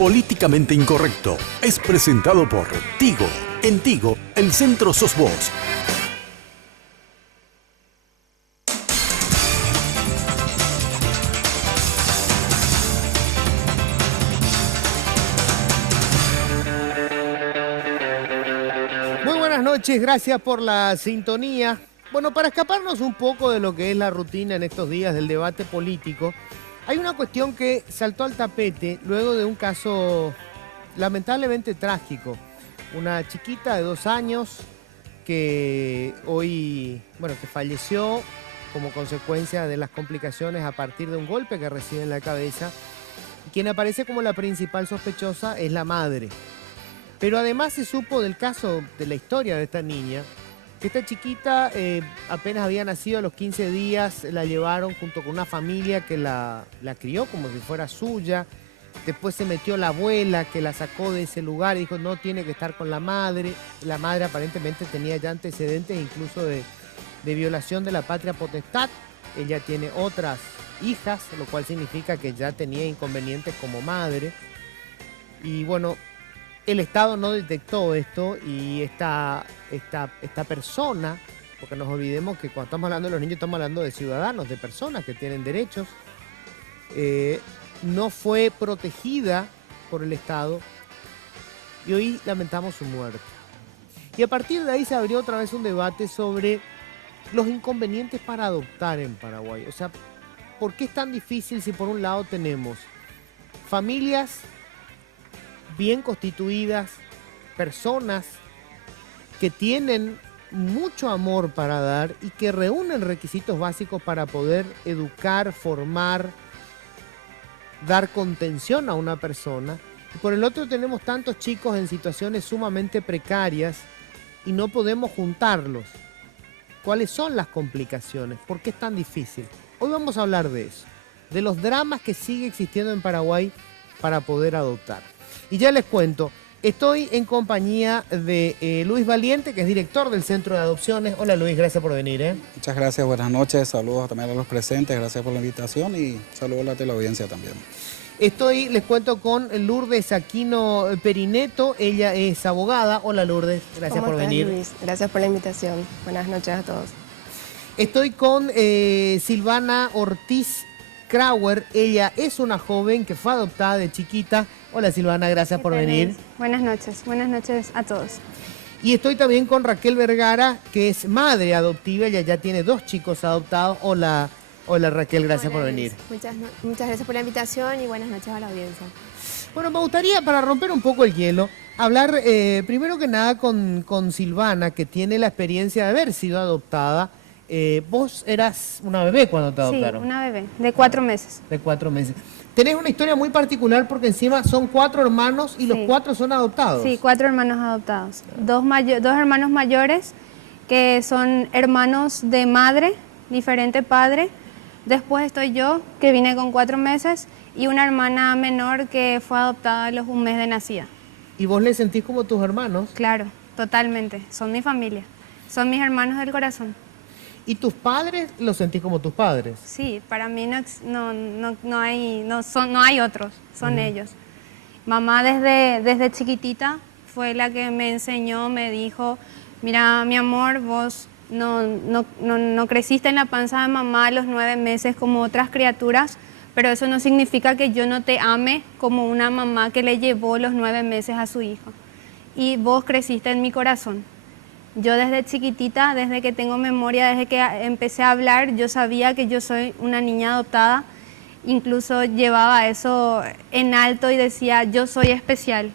Políticamente Incorrecto es presentado por Tigo. En Tigo, el centro sos vos. Muy buenas noches, gracias por la sintonía. Bueno, para escaparnos un poco de lo que es la rutina en estos días del debate político, hay una cuestión que saltó al tapete luego de un caso lamentablemente trágico. Una chiquita de 2 años que hoy, que falleció como consecuencia de las complicaciones a partir de un golpe que recibe en la cabeza. Quien aparece como la principal sospechosa es la madre. Pero además se supo del caso, de la historia de esta niña, que esta chiquita apenas había nacido a los 15 días, la llevaron junto con una familia que la crió como si fuera suya. Después se metió la abuela que la sacó de ese lugar y dijo no tiene que estar con la madre. La madre aparentemente tenía ya antecedentes incluso de violación de la patria potestad. Ella tiene otras hijas, lo cual significa que ya tenía inconvenientes como madre. Y bueno, el Estado no detectó esto y esta persona, porque nos olvidemos que cuando estamos hablando de los niños estamos hablando de ciudadanos, de personas que tienen derechos, no fue protegida por el Estado y hoy lamentamos su muerte. Y a partir de ahí se abrió otra vez un debate sobre los inconvenientes para adoptar en Paraguay. O sea, ¿por qué es tan difícil si por un lado tenemos familias bien constituidas, personas que tienen mucho amor para dar y que reúnen requisitos básicos para poder educar, formar, dar contención a una persona? Y por el otro tenemos tantos chicos en situaciones sumamente precarias y no podemos juntarlos. ¿Cuáles son las complicaciones? ¿Por qué es tan difícil? Hoy vamos a hablar de eso, de los dramas que sigue existiendo en Paraguay para poder adoptar. Y ya les cuento, estoy en compañía de Luis Valiente, que es director del Centro de Adopciones. Hola Luis, gracias por venir. Muchas gracias, buenas noches, saludos también a los presentes, gracias por la invitación y saludos a la teleaudiencia también. Les cuento con Lourdes Aquino Perineto, ella es abogada. Hola Lourdes, gracias por venir. Luis? Gracias por la invitación, buenas noches a todos. Estoy con Silvana Ortiz Krauer, ella es una joven que fue adoptada de chiquita. Hola Silvana, gracias por venir. Buenas noches a todos. Y estoy también con Raquel Vergara, que es madre adoptiva, ella ya tiene 2 chicos adoptados. Hola Raquel, gracias por venir. Muchas gracias por la invitación y buenas noches a la audiencia. Bueno, me gustaría, para romper un poco el hielo, hablar primero que nada con Silvana, que tiene la experiencia de haber sido adoptada. Vos eras una bebé cuando te adoptaron. Sí, una bebé, de 4 meses. De 4 meses. Tenés una historia muy particular porque encima son 4 hermanos y los 4 son adoptados. Sí, 4 hermanos adoptados. 2 hermanos mayores que son hermanos de madre, diferente padre. Después estoy yo, que vine con 4 meses, y una hermana menor que fue adoptada a los 1 mes de nacida. ¿Y vos le sentís como tus hermanos? Claro, totalmente. Son mi familia. Son mis hermanos del corazón. ¿Y tus padres los sentís como tus padres? Sí, para mí no hay otros, son ellos. Mamá desde chiquitita fue la que me enseñó, me dijo, mira mi amor, vos no creciste en la panza de mamá a los 9 meses como otras criaturas, pero eso no significa que yo no te ame como una mamá que le llevó los 9 meses a su hijo. Y vos creciste en mi corazón. Yo desde chiquitita, desde que tengo memoria, desde que empecé a hablar, yo sabía que yo soy una niña adoptada. Incluso llevaba eso en alto y decía, yo soy especial.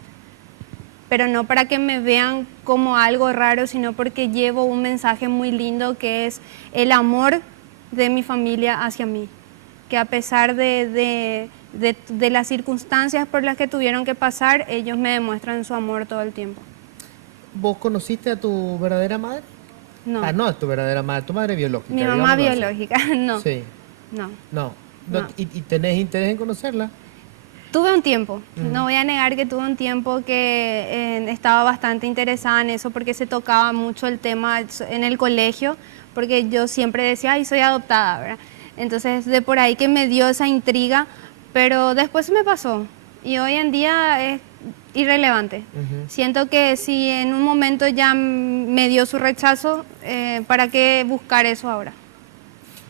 Pero no para que me vean como algo raro, sino porque llevo un mensaje muy lindo que es el amor de mi familia hacia mí. Que a pesar de las circunstancias por las que tuvieron que pasar, ellos me demuestran su amor todo el tiempo. ¿Vos conociste a tu verdadera madre? No. Ah, no es tu verdadera madre, tu madre biológica. Mi mamá biológica, no. Sí. No. ¿Y tenés interés en conocerla? Tuve un tiempo, no voy a negar que tuve un tiempo que estaba bastante interesada en eso porque se tocaba mucho el tema en el colegio, porque yo siempre decía, ay, soy adoptada, ¿verdad? Entonces de por ahí que me dio esa intriga, pero después me pasó. y hoy en día es irrelevante. Siento que si en un momento ya me dio su rechazo, ¿para qué buscar eso ahora?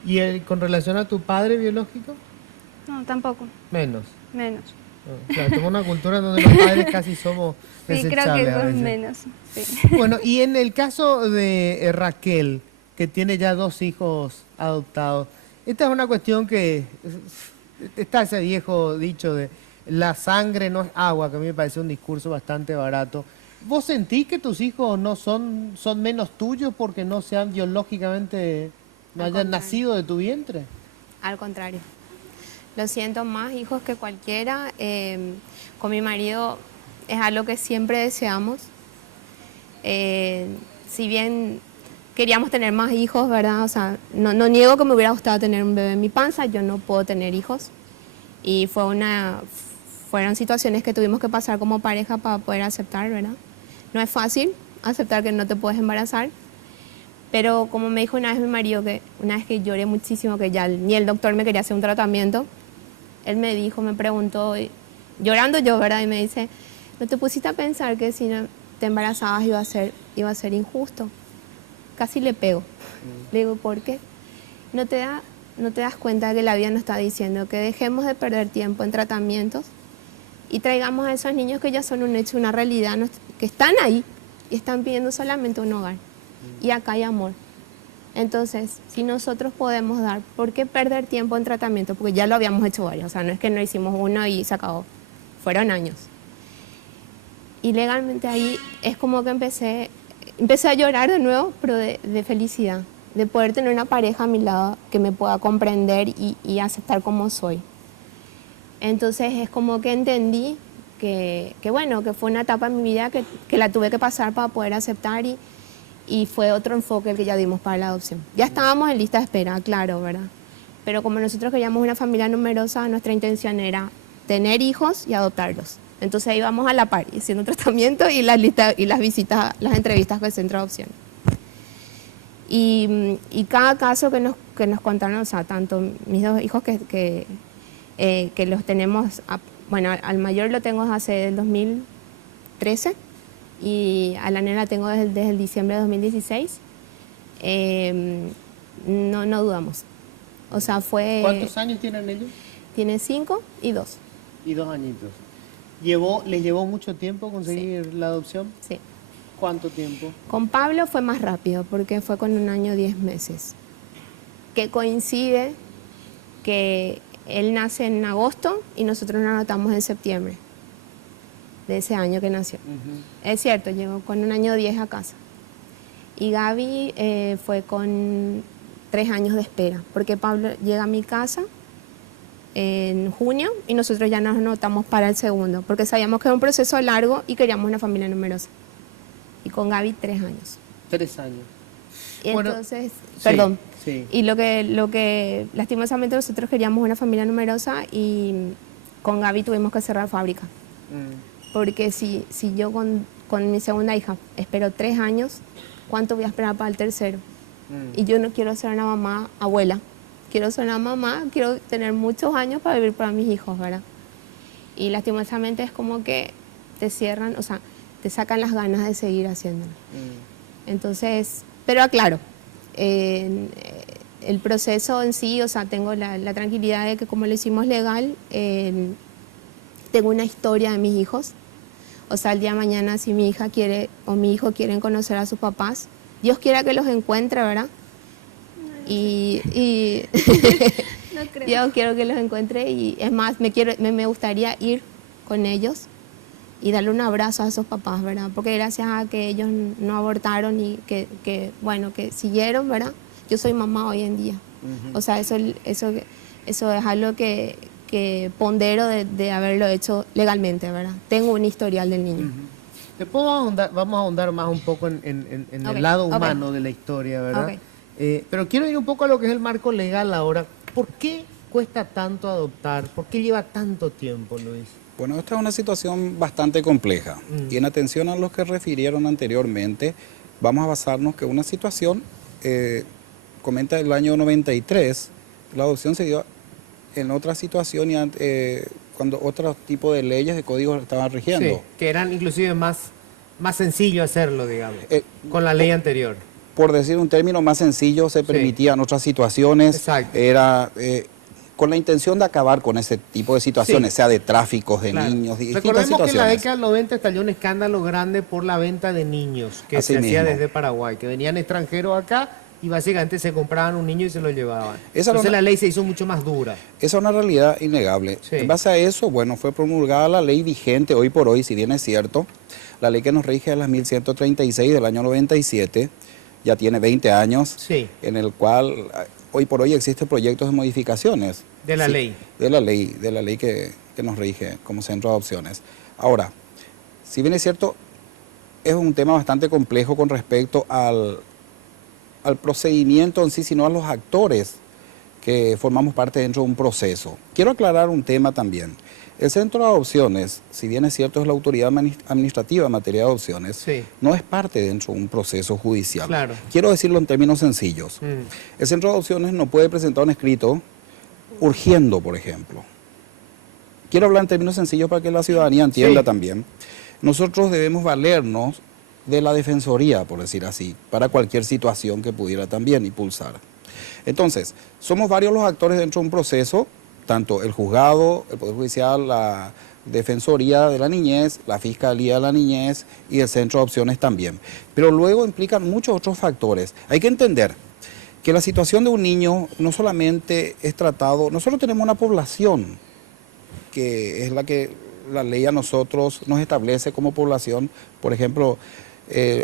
¿Y con relación a tu padre biológico? No, tampoco, Menos. menos. Claro, tengo una cultura donde los padres casi somos Sí, creo desechables que a eso es veces. menos. Sí. Bueno, y en el caso de Raquel, que tiene ya 2 hijos adoptados, esta es una cuestión que está ese viejo dicho de la sangre no es agua, que a mí me parece un discurso bastante barato. ¿Vos sentís que tus hijos no son menos tuyos porque no sean biológicamente, no Al hayan contrario. nacido de tu vientre? Al contrario. Lo siento más hijos que cualquiera. Con mi marido es algo que siempre deseamos. Si bien queríamos tener más hijos, ¿verdad? O sea, no niego que me hubiera gustado tener un bebé en mi panza, yo no puedo tener hijos. Y fueron situaciones que tuvimos que pasar como pareja para poder aceptar, ¿verdad? No es fácil aceptar que no te puedes embarazar. Pero como me dijo una vez mi marido, que una vez que lloré muchísimo, que ya ni el doctor me quería hacer un tratamiento, él me dijo, me preguntó, llorando yo, ¿verdad? Y me dice, ¿no te pusiste a pensar que si no te embarazabas iba a ser injusto? Casi le pego. Le digo, ¿por qué? ¿No te das cuenta que la vida nos está diciendo que dejemos de perder tiempo en tratamientos y traigamos a esos niños que ya son un hecho, una realidad, que están ahí y están pidiendo solamente un hogar? Y acá hay amor. Entonces, si nosotros podemos dar, ¿por qué perder tiempo en tratamiento? Porque ya lo habíamos hecho varios, o sea, no es que no hicimos uno y se acabó, fueron años. Y legalmente ahí es como que empecé a llorar de nuevo, pero de felicidad, de poder tener una pareja a mi lado que me pueda comprender y aceptar como soy. Entonces es como que entendí que bueno, que fue una etapa en mi vida que la tuve que pasar para poder aceptar y fue otro enfoque el que ya dimos para la adopción. Ya estábamos en lista de espera, claro, ¿verdad? Pero como nosotros queríamos una familia numerosa, nuestra intención era tener hijos y adoptarlos. Entonces íbamos a la par, haciendo tratamiento y las visitas, las entrevistas con el centro de adopción. Y cada caso que nos contaron, o sea, tanto mis 2 hijos que los tenemos, bueno, al mayor lo tengo desde el 2013 y a la nena tengo desde el diciembre de 2016, no dudamos. O sea, fue... ¿Cuántos años tienen ellos? Tiene 5 y 2. Y 2 añitos. ¿Les llevó mucho tiempo conseguir la adopción? Sí. ¿Cuánto tiempo? Con Pablo fue más rápido porque fue con 1 año 10 meses, que coincide que él nace en agosto y nosotros nos anotamos en septiembre de ese año que nació. Es cierto, llegó con 1 año 10 a casa. Y Gaby fue con 3 años de espera, porque Pablo llega a mi casa en junio y nosotros ya nos anotamos para el segundo, porque sabíamos que era un proceso largo y queríamos una familia numerosa. Y con Gaby 3 años. 3 años. Y Bueno, entonces, sí, perdón. sí. Y lo que lastimosamente nosotros queríamos una familia numerosa y con Gaby tuvimos que cerrar fábrica. Porque si yo con mi segunda hija espero 3 años, ¿cuánto voy a esperar para el tercero? Y yo no quiero ser una mamá abuela. Quiero ser una mamá, quiero tener muchos años para vivir para mis hijos, ¿verdad? Y lastimosamente es como que te cierran, o sea, te sacan las ganas de seguir haciéndolo. Entonces, pero aclaro, el proceso en sí, o sea, tengo la tranquilidad de que como lo hicimos legal, tengo una historia de mis hijos. O sea, el día de mañana si mi hija quiere o mi hijo quieren conocer a sus papás, Dios quiera que los encuentre, ¿verdad? Y No creo. yo quiero que los encuentre y es más, me gustaría ir con ellos y darle un abrazo a esos papás, ¿verdad? Porque gracias a que ellos no abortaron y que siguieron, ¿verdad? Yo soy mamá hoy en día. O sea, eso es algo que pondero de haberlo hecho legalmente, ¿verdad? Tengo un historial del niño. Después vamos a ahondar más un poco en Ok, el lado ok. humano de la historia, ¿verdad? Ok. Pero quiero ir un poco a lo que es el marco legal ahora. ¿Por qué cuesta tanto adoptar? ¿Por qué lleva tanto tiempo, Luis? Bueno, esta es una situación bastante compleja y en atención a lo que refirieron anteriormente, vamos a basarnos que una situación, comenta el año 93, la adopción se dio en otra situación y cuando otro tipo de leyes, de códigos estaban rigiendo. Sí, que eran inclusive más sencillo hacerlo, digamos, con la ley anterior. Por decir un término más sencillo, se permitían otras situaciones. Exacto. Era con la intención de acabar con ese tipo de situaciones, sea de tráficos de Claro. niños, distintas Recordemos que en la situaciones. década del 90 estalló un escándalo grande por la venta de niños que Así se hacía mismo. desde Paraguay, que venían extranjeros acá y básicamente se compraban un niño y se lo llevaban. Esa era Entonces una- la ley se hizo mucho más dura. Esa es una realidad innegable. Sí. En base a eso, bueno, fue promulgada la ley vigente hoy por hoy, si bien es cierto, la ley que nos rige es la 1136 del año 97, ya tiene 20 años, Sí. en el cual hoy por hoy existen proyectos de modificaciones. De la Sí, ley. De la ley que nos rige como centro de adopciones. Ahora, si bien es cierto, es un tema bastante complejo con respecto al procedimiento en sí, sino a los actores que formamos parte dentro de un proceso. Quiero aclarar un tema también. El centro de adopciones, si bien es cierto es la autoridad administrativa en materia de adopciones, Sí. no es parte dentro de un proceso judicial. Claro. Quiero decirlo en términos sencillos. El centro de adopciones no puede presentar un escrito urgiendo, por ejemplo. Quiero hablar en términos sencillos para que la ciudadanía entienda Sí. también. Nosotros debemos valernos de la defensoría, por decir así, para cualquier situación que pudiera también impulsar. Entonces, somos varios los actores dentro de un proceso, tanto el juzgado, el Poder Judicial, la Defensoría de la Niñez, la Fiscalía de la Niñez y el Centro de Adopciones también. Pero luego implican muchos otros factores. Hay que entender que la situación de un niño no solamente es tratado, nosotros tenemos una población que es la que la ley a nosotros nos establece como población, por ejemplo,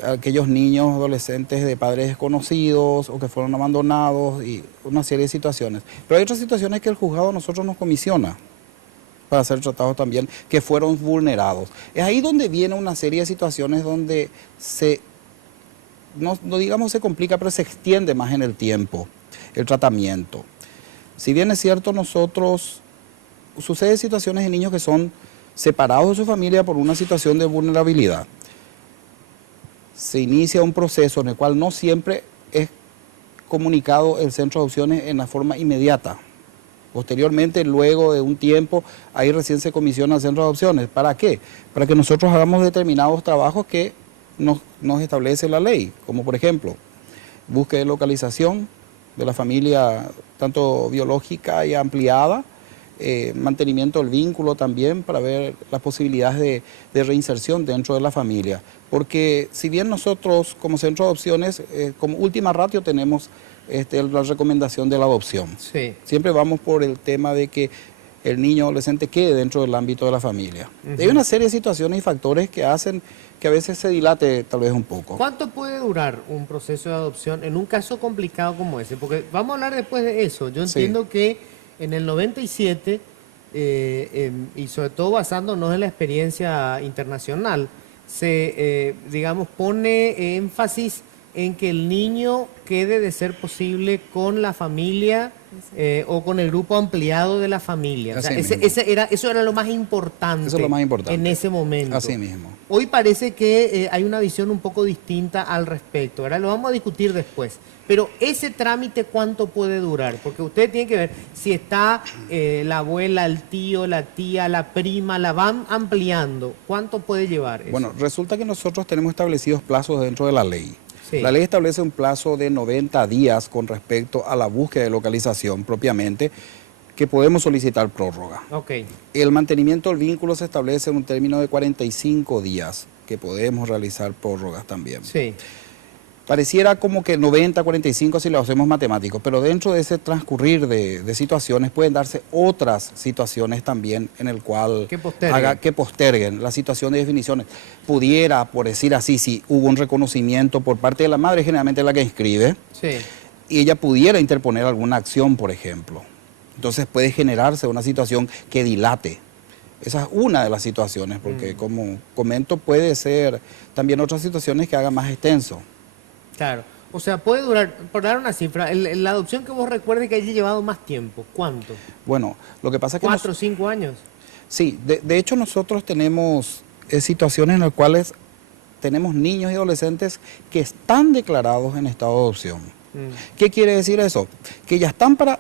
aquellos niños, adolescentes de padres desconocidos o que fueron abandonados y una serie de situaciones. Pero hay otras situaciones que el juzgado a nosotros nos comisiona para ser tratados también, que fueron vulnerados. Es ahí donde viene una serie de situaciones donde no digamos se complica, pero se extiende más en el tiempo el tratamiento. Si bien es cierto, sucede situaciones de niños que son separados de su familia por una situación de vulnerabilidad. Se inicia un proceso en el cual no siempre es comunicado el centro de adopciones en la forma inmediata. Posteriormente, luego de un tiempo, ahí recién se comisiona el centro de adopciones. ¿Para qué? Para que nosotros hagamos determinados trabajos que nos establece la ley, como por ejemplo, búsqueda de localización de la familia, tanto biológica y ampliada, mantenimiento del vínculo también para ver las posibilidades de reinserción dentro de la familia. Porque si bien nosotros como centro de adopciones, como última ratio tenemos la recomendación de la adopción. Sí. Siempre vamos por el tema de que el niño adolescente quede dentro del ámbito de la familia. Hay una serie de situaciones y factores que hacen que a veces se dilate tal vez un poco. ¿Cuánto puede durar un proceso de adopción en un caso complicado como ese? Porque vamos a hablar después de eso. Yo Sí. entiendo que en el 97, y sobre todo basándonos en la experiencia internacional, se, digamos, pone énfasis en que el niño quede de ser posible con la familia o con el grupo ampliado de la familia. O sea, Así mismo. eso era lo más importante, Eso es lo más importante. en ese momento. Así mismo. Hoy parece que hay una visión un poco distinta al respecto, ¿verdad? Lo vamos a discutir después. Pero ese trámite, ¿cuánto puede durar? Porque usted tiene que ver si está la abuela, el tío, la tía, la prima, la van ampliando. ¿Cuánto puede llevar eso? Bueno, resulta que nosotros tenemos establecidos plazos dentro de la ley. Sí. La ley establece un plazo de 90 días con respecto a la búsqueda de localización propiamente, que podemos solicitar prórroga. Ok. El mantenimiento del vínculo se establece en un término de 45 días, que podemos realizar prórrogas también. Sí. Pareciera como que 90, 45 si lo hacemos matemático, pero dentro de ese transcurrir de situaciones pueden darse otras situaciones también en el cual Que posterguen. que posterguen la situación de definiciones. Pudiera, por decir así, si hubo un reconocimiento por parte de la madre, generalmente la que inscribe, Sí. y ella pudiera interponer alguna acción, por ejemplo. Entonces puede generarse una situación que dilate. Esa es una de las situaciones, porque como comento, puede ser también otras situaciones que hagan más extenso. Claro. O sea, puede durar, por dar una cifra, la adopción que vos recuerdes que haya llevado más tiempo, ¿cuánto? Bueno, lo que pasa es que... ¿4 o 5 años? Sí, de hecho nosotros tenemos situaciones en las cuales tenemos niños y adolescentes que están declarados en estado de adopción. ¿Qué quiere decir eso? Que ya están para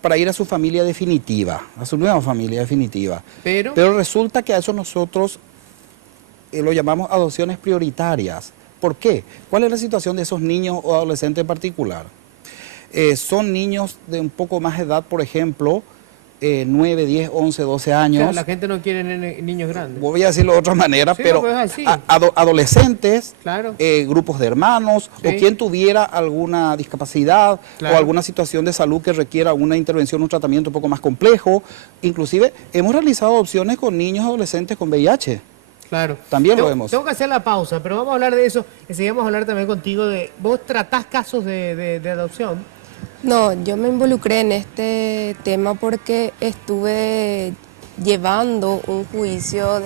para ir a su familia definitiva, a su nueva familia definitiva. Pero Resulta que a eso nosotros lo llamamos adopciones prioritarias. ¿Por qué? ¿Cuál es la situación de esos niños o adolescentes en particular? Son niños de un poco más edad, por ejemplo, 9, 10, 11, 12 años. claro, la gente no quiere niños grandes. Voy a decirlo de otra manera, Sí, pero pues así. adolescentes, Claro. grupos de hermanos, Sí. o quien tuviera alguna discapacidad Claro. o alguna situación de salud que requiera una intervención, un tratamiento un poco más complejo. Inclusive hemos realizado adopciones con niños y adolescentes con VIH. Claro. También lo vemos. Tengo que hacer la pausa, pero vamos a hablar de eso. Enseguida vamos a hablar también contigo de... ¿Vos tratás casos de adopción? No, yo me involucré en este tema porque estuve llevando unos juicios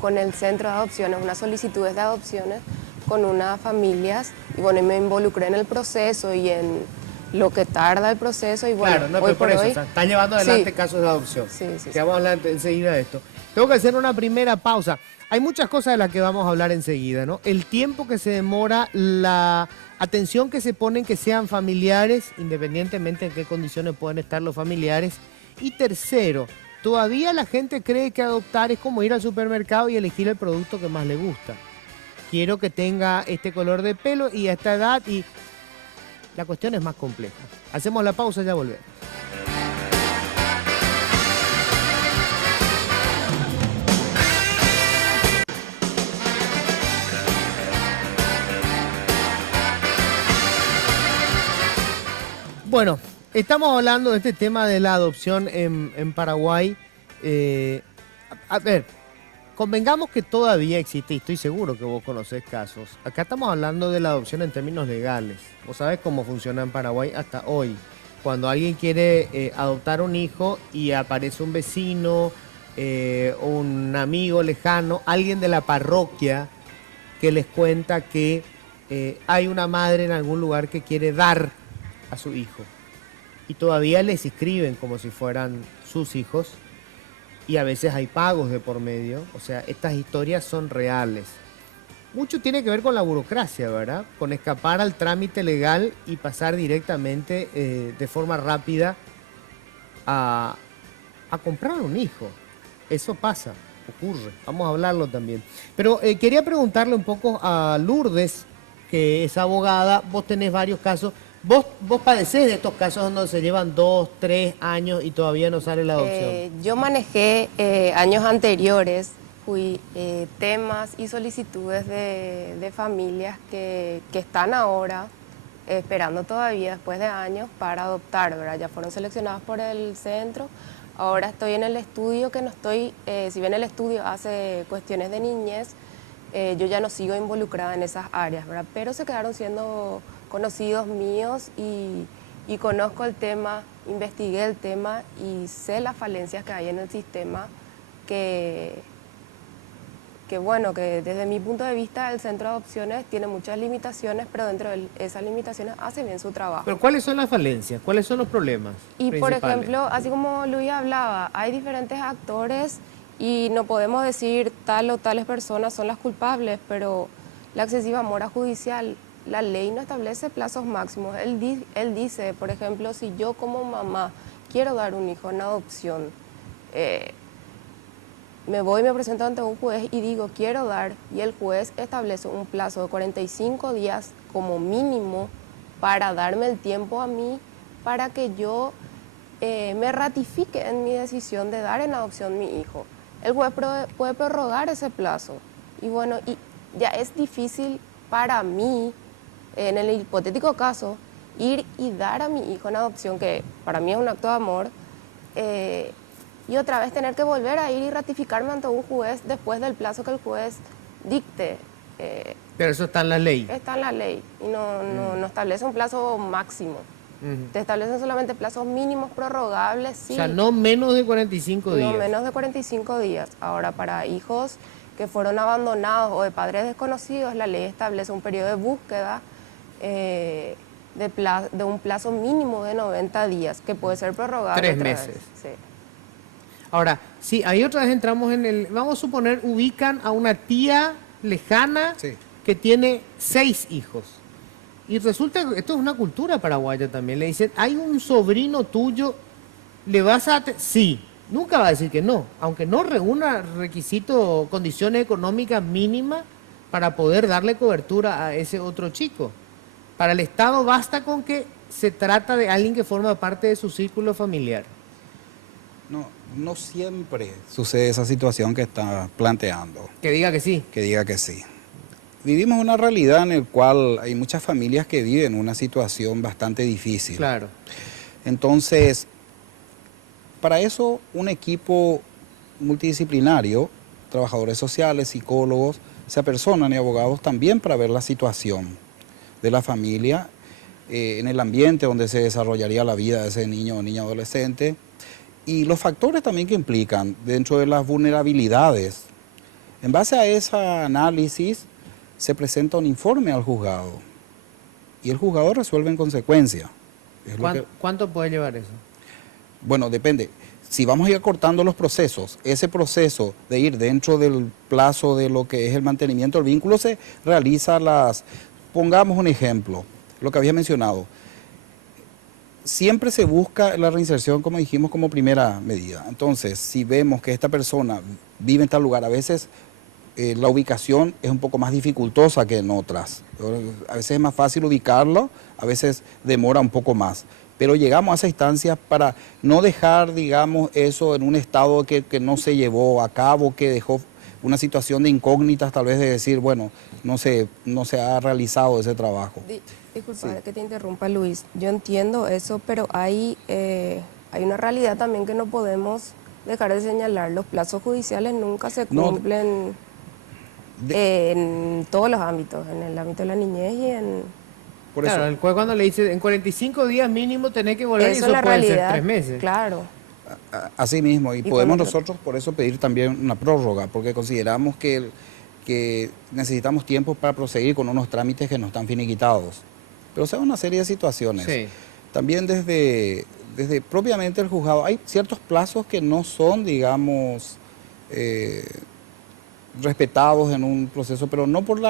con el centro de adopciones, unas solicitudes de adopciones con unas familias y bueno, y me involucré en el proceso y en lo que tarda el proceso y bueno, Claro, no, hoy pero por por eso, hoy, o sea, estás llevando adelante Sí. casos de adopción. Sí, sí, Que sí. vamos a hablar enseguida de esto. Tengo que hacer una primera pausa. Hay muchas cosas de las que vamos a hablar enseguida, ¿no? El tiempo que se demora, la atención que se pone en que sean familiares, independientemente en qué condiciones pueden estar los familiares. Y tercero, todavía la gente cree que adoptar es como ir al supermercado y elegir el producto que más le gusta. Quiero que tenga este color de pelo y a esta edad y la cuestión es más compleja. Hacemos la pausa y ya volvemos. Bueno, estamos hablando de este tema de la adopción en Paraguay. A ver, convengamos que todavía existe, y estoy seguro que vos conocés casos. Acá estamos hablando de la adopción en términos legales. Vos sabés cómo funciona en Paraguay hasta hoy. Cuando alguien quiere adoptar un hijo y aparece un vecino, un amigo lejano, alguien de la parroquia que les cuenta que hay una madre en algún lugar que quiere dar a su hijo. Y todavía les inscriben como si fueran sus hijos. Y a veces hay pagos de por medio. O sea, estas historias son reales. Mucho tiene que ver con la burocracia, ¿verdad? Con escapar al trámite legal y pasar directamente de forma rápida a comprar un hijo. Eso pasa, ocurre. Vamos a hablarlo también. Pero quería preguntarle un poco a Lourdes, que es abogada. Vos tenés varios casos. ¿Vos padecés de estos casos donde se llevan 2, 3 años y todavía no sale la adopción? Yo manejé años anteriores temas y solicitudes de familias que están ahora esperando todavía después de años para adoptar, ¿verdad? Ya fueron seleccionados por el centro. Ahora estoy en el estudio, que no estoy, si bien el estudio hace cuestiones de niñez, yo ya no sigo involucrada en esas áreas, ¿verdad? Pero se quedaron siendo conocidos míos y conozco el tema, investigué el tema y sé las falencias que hay en el sistema que bueno, que desde mi punto de vista el centro de adopciones tiene muchas limitaciones, pero dentro de esas limitaciones hace bien su trabajo. Pero ¿cuáles son las falencias? ¿Cuáles son los problemas Y por principales? ejemplo, así como Luis hablaba, hay diferentes actores y no podemos decir tal o tales personas son las culpables, pero la excesiva mora judicial, la ley no establece plazos máximos. Él dice, por ejemplo, si yo como mamá quiero dar un hijo en adopción, me presento ante un juez y digo quiero dar, y el juez establece un plazo de 45 días como mínimo para darme el tiempo a mí para que yo me ratifique en mi decisión de dar en adopción mi hijo. El juez puede prorrogar ese plazo y bueno, y ya es difícil para mí, en el hipotético caso, ir y dar a mi hijo en adopción, que para mí es un acto de amor, y otra vez tener que volver a ir y ratificarme ante un juez después del plazo que el juez dicte. Pero eso está en la ley. Está en la ley y no establece un plazo máximo. Te establecen solamente plazos mínimos prorrogables, sí. O sea, no menos de 45 días. No menos de 45 días. Ahora, para hijos que fueron abandonados o de padres desconocidos, la ley establece un periodo de búsqueda de un plazo mínimo de 90 días, que puede ser prorrogable. 3 otra meses. vez. Sí. Ahora, sí, ahí otra vez entramos en el... Vamos a suponer, ubican a una tía lejana Sí. que tiene 6 hijos. Y resulta que esto es una cultura paraguaya también. Le dicen, hay un sobrino tuyo, ¿le vas a...? Sí, nunca va a decir que no, aunque no reúna requisitos, condiciones económicas mínimas para poder darle cobertura a ese otro chico. Para el Estado basta con que se trata de alguien que forma parte de su círculo familiar. No siempre sucede esa situación que está planteando, Que diga que sí. que diga que sí. Vivimos una realidad en la cual hay muchas familias que viven una situación bastante difícil. Claro. Entonces, para eso un equipo multidisciplinario, trabajadores sociales, psicólogos, se apersonan y abogados también para ver la situación de la familia en el ambiente donde se desarrollaría la vida de ese niño o niña adolescente y los factores también que implican dentro de las vulnerabilidades. En base a ese análisis se presenta un informe al juzgado y el juzgado resuelve en consecuencia. Es lo que... ¿Cuánto puede llevar eso? Bueno, depende. Si vamos a ir acortando los procesos, ese proceso de ir dentro del plazo de lo que es el mantenimiento del vínculo se realiza pongamos un ejemplo, lo que había mencionado. Siempre se busca la reinserción, como dijimos, como primera medida. Entonces, si vemos que esta persona vive en tal lugar, a veces la ubicación es un poco más dificultosa que en otras. A veces es más fácil ubicarlo, a veces demora un poco más. Pero llegamos a esa instancia para no dejar, digamos, eso en un estado que no se llevó a cabo, que dejó una situación de incógnitas, tal vez de decir, bueno, no se ha realizado ese trabajo. Disculpa Sí. que te interrumpa, Luis. Yo entiendo eso, pero hay una realidad también que no podemos dejar de señalar. Los plazos judiciales nunca se No, cumplen en todos los ámbitos, en el ámbito de la niñez y en... Por Claro, eso, el juez cuando le dice en 45 días mínimo tenés que volver y Eso eso es la puede ser realidad. 3 meses. Claro. así mismo, y Y podemos cuando- nosotros por eso pedir también una prórroga, porque consideramos que necesitamos tiempo para proseguir con unos trámites que no están finiquitados. Pero se dan una serie de situaciones. Sí. También desde propiamente el juzgado, hay ciertos plazos que no son, digamos, respetados en un proceso, pero no por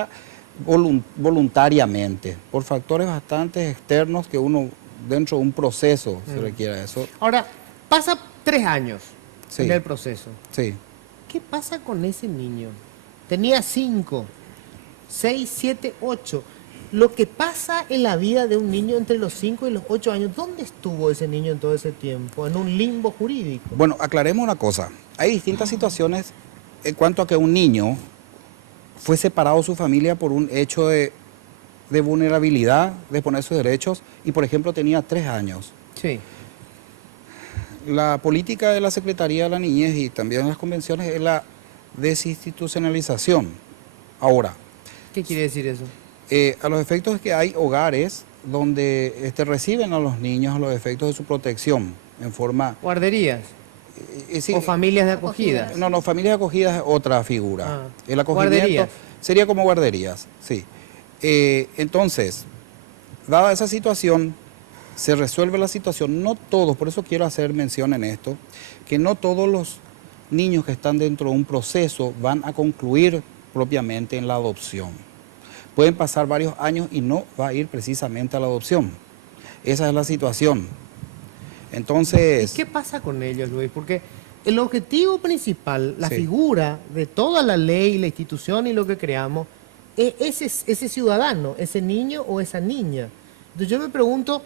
voluntariamente, por factores bastante externos que uno, dentro de un proceso, se requiere eso. Ahora, pasa 3 años Sí. en el proceso. Sí. ¿Qué pasa con ese niño? Tenía 5, 6, 7, 8. Lo que pasa en la vida de un niño entre los 5 y los 8 años, ¿dónde estuvo ese niño en todo ese tiempo? En un limbo jurídico. Bueno, aclaremos una cosa. Hay distintas situaciones en cuanto a que un niño fue separado de su familia por un hecho de vulnerabilidad, de poner sus derechos, y por ejemplo tenía 3 años. Sí. La política de la Secretaría de la Niñez y también las convenciones es la desinstitucionalización. Ahora, ¿Qué quiere decir eso? a los efectos es que hay hogares donde reciben a los niños a los efectos de su protección en forma... ¿Guarderías? sí, ¿O familias de acogida? no, familias acogidas es otra figura. Ah. El acogimiento Guarderías. sería como guarderías, sí. Entonces, dada esa situación, se resuelve la situación. No todos, por eso quiero hacer mención en esto, que no todos los niños que están dentro de un proceso van a concluir propiamente en la adopción. Pueden pasar varios años y no va a ir precisamente a la adopción. Esa es la situación. Entonces... ¿Y qué pasa con ellos, Luis? Porque el objetivo principal, la Sí. figura de toda la ley, la institución y lo que creamos, es ese ciudadano, ese niño o esa niña. Entonces yo me pregunto,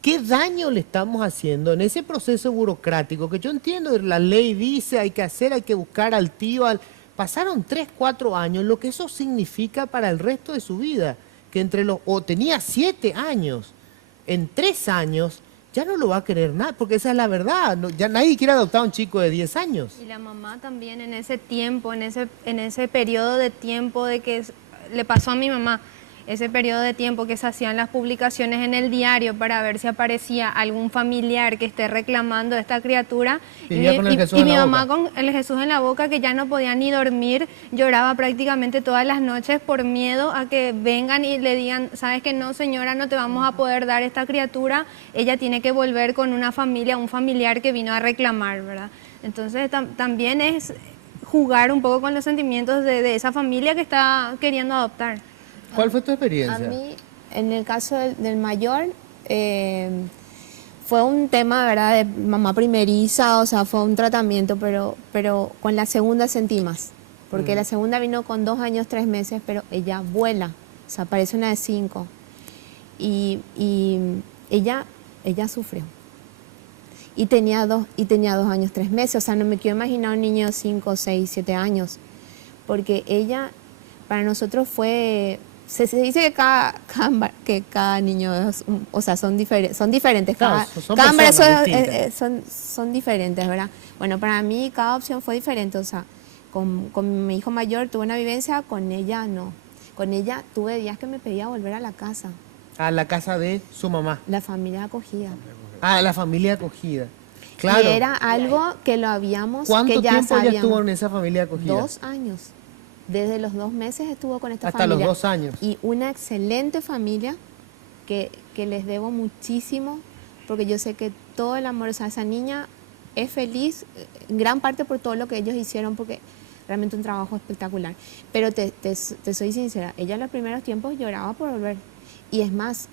¿qué daño le estamos haciendo en ese proceso burocrático? Que yo entiendo, la ley dice, hay que hacer, hay que buscar al tío, pasaron 3, 4 años, lo que eso significa para el resto de su vida, que tenía 7 años, en 3 años ya no lo va a querer nada, porque esa es la verdad, ya nadie quiere adoptar a un chico de 10 años. Y la mamá también en ese tiempo, en ese periodo de tiempo de que le pasó a mi mamá, ese periodo de tiempo que se hacían las publicaciones en el diario para ver si aparecía algún familiar que esté reclamando a esta criatura. Vivía con el Jesús y en mi la mamá boca. con el Jesús en la boca, que ya no podía ni dormir, lloraba prácticamente todas las noches por miedo a que vengan y le digan, sabes que no, señora, no te vamos a poder dar esta criatura, ella tiene que volver con una familia, un familiar que vino a reclamar, ¿verdad? Entonces también es jugar un poco con los sentimientos de esa familia que está queriendo adoptar. ¿Cuál fue tu experiencia? A mí, en el caso del mayor, fue un tema, ¿verdad?, de mamá primeriza, o sea, fue un tratamiento, pero con la segunda sentí más. Porque la segunda vino con 2 años, 3 meses, pero ella vuela, o sea, parece una de 5. Y ella sufrió. Y tenía 2 años, 3 meses, o sea, no me quiero imaginar un niño de 5, 6, 7 años. Porque ella, para nosotros fue... Se dice que cada niño es o sea, son diferentes. Claro, son cada embarazo distintas. son diferentes, ¿verdad? Bueno, para mí cada opción fue diferente. O sea, con mi hijo mayor tuve una vivencia, con ella no. Con ella tuve días que me pedía volver a la casa. A la casa de su mamá. La familia acogida. Ah, la familia acogida. Claro. Y era algo que lo habíamos, ¿Cuánto que ya tiempo ella sabíamos. estuvo en esa familia acogida? 2 años. Desde los 2 meses estuvo con esta Hasta familia. los 2 años. Y una excelente familia que les debo muchísimo, porque yo sé que todo el amor, o sea, esa niña es feliz, en gran parte por todo lo que ellos hicieron, porque realmente un trabajo espectacular. Pero te soy sincera, ella en los primeros tiempos lloraba por volver. Y es más,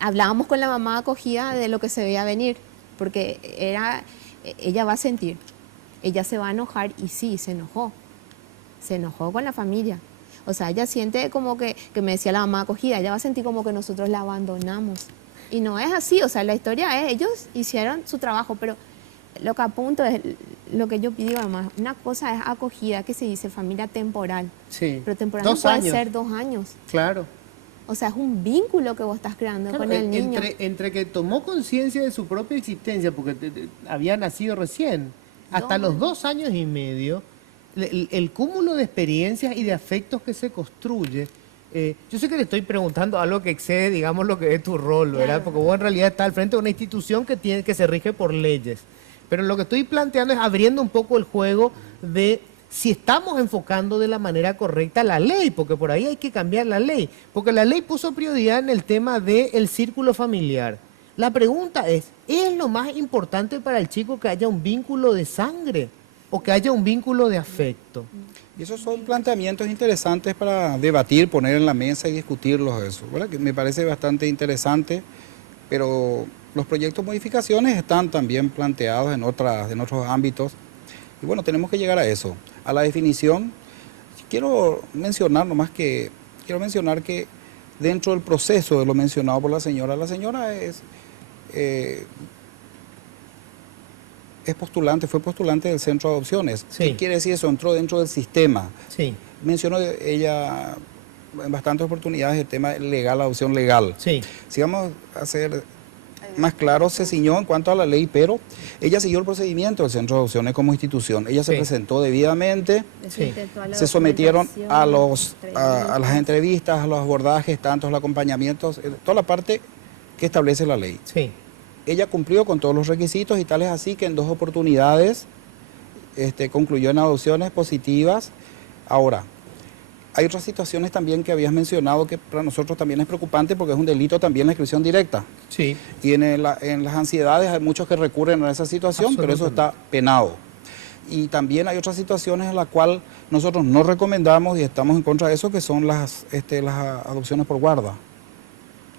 hablábamos con la mamá acogida de lo que se veía venir, porque ella va a sentir, ella se va a enojar, y sí, se enojó con la familia. O sea, ella siente como que me decía la mamá acogida, ella va a sentir como que nosotros la abandonamos. Y no es así, o sea, la historia es, ellos hicieron su trabajo, pero lo que apunto es lo que yo digo además, una cosa es acogida, que se dice familia temporal, Sí. pero temporal 2 no puede años. ser 2 años. Claro. O sea, es un vínculo que vos estás creando Claro, con el niño. entre que tomó conciencia de su propia existencia, porque había nacido recién, hasta los 2 años y medio, el cúmulo de experiencias y de afectos que se construye. Yo sé que le estoy preguntando algo que excede, digamos, lo que es tu rol, ¿verdad? Claro. Porque vos en realidad estás al frente de una institución que se rige por leyes. Pero lo que estoy planteando es abriendo un poco el juego de si estamos enfocando de la manera correcta la ley, porque por ahí hay que cambiar la ley. Porque la ley puso prioridad en el tema del círculo familiar. La pregunta ¿es lo más importante para el chico que haya un vínculo de sangre o que haya un vínculo de afecto? Y esos son planteamientos interesantes para debatir, poner en la mesa y discutirlos eso, ¿verdad? Que me parece bastante interesante, pero los proyectos de modificaciones están también planteados en otros ámbitos. Y bueno, tenemos que llegar a eso, a la definición. Quiero mencionar que dentro del proceso de lo mencionado por la señora fue postulante del centro de adopciones. Sí. ¿Qué quiere decir eso? Entró dentro del sistema. Sí, Mencionó ella en bastantes oportunidades el tema legal, la adopción legal. sí. Si vamos a ser más claros, se ciñó en cuanto a la ley, pero ella siguió el procedimiento del centro de adopciones como institución. Ella se Sí. presentó debidamente, Sí. se sometieron a las entrevistas, a los abordajes, tantos los acompañamientos, toda la parte que establece la ley. Sí. Ella cumplió con todos los requisitos y tal es así que en 2 oportunidades concluyó en adopciones positivas. Ahora, hay otras situaciones también que habías mencionado que para nosotros también es preocupante porque es un delito también la inscripción directa. Sí. Y en las ansiedades hay muchos que recurren a esa situación, pero eso está penado. Y también hay otras situaciones en las cuales nosotros no recomendamos y estamos en contra de eso, que son las adopciones por guarda.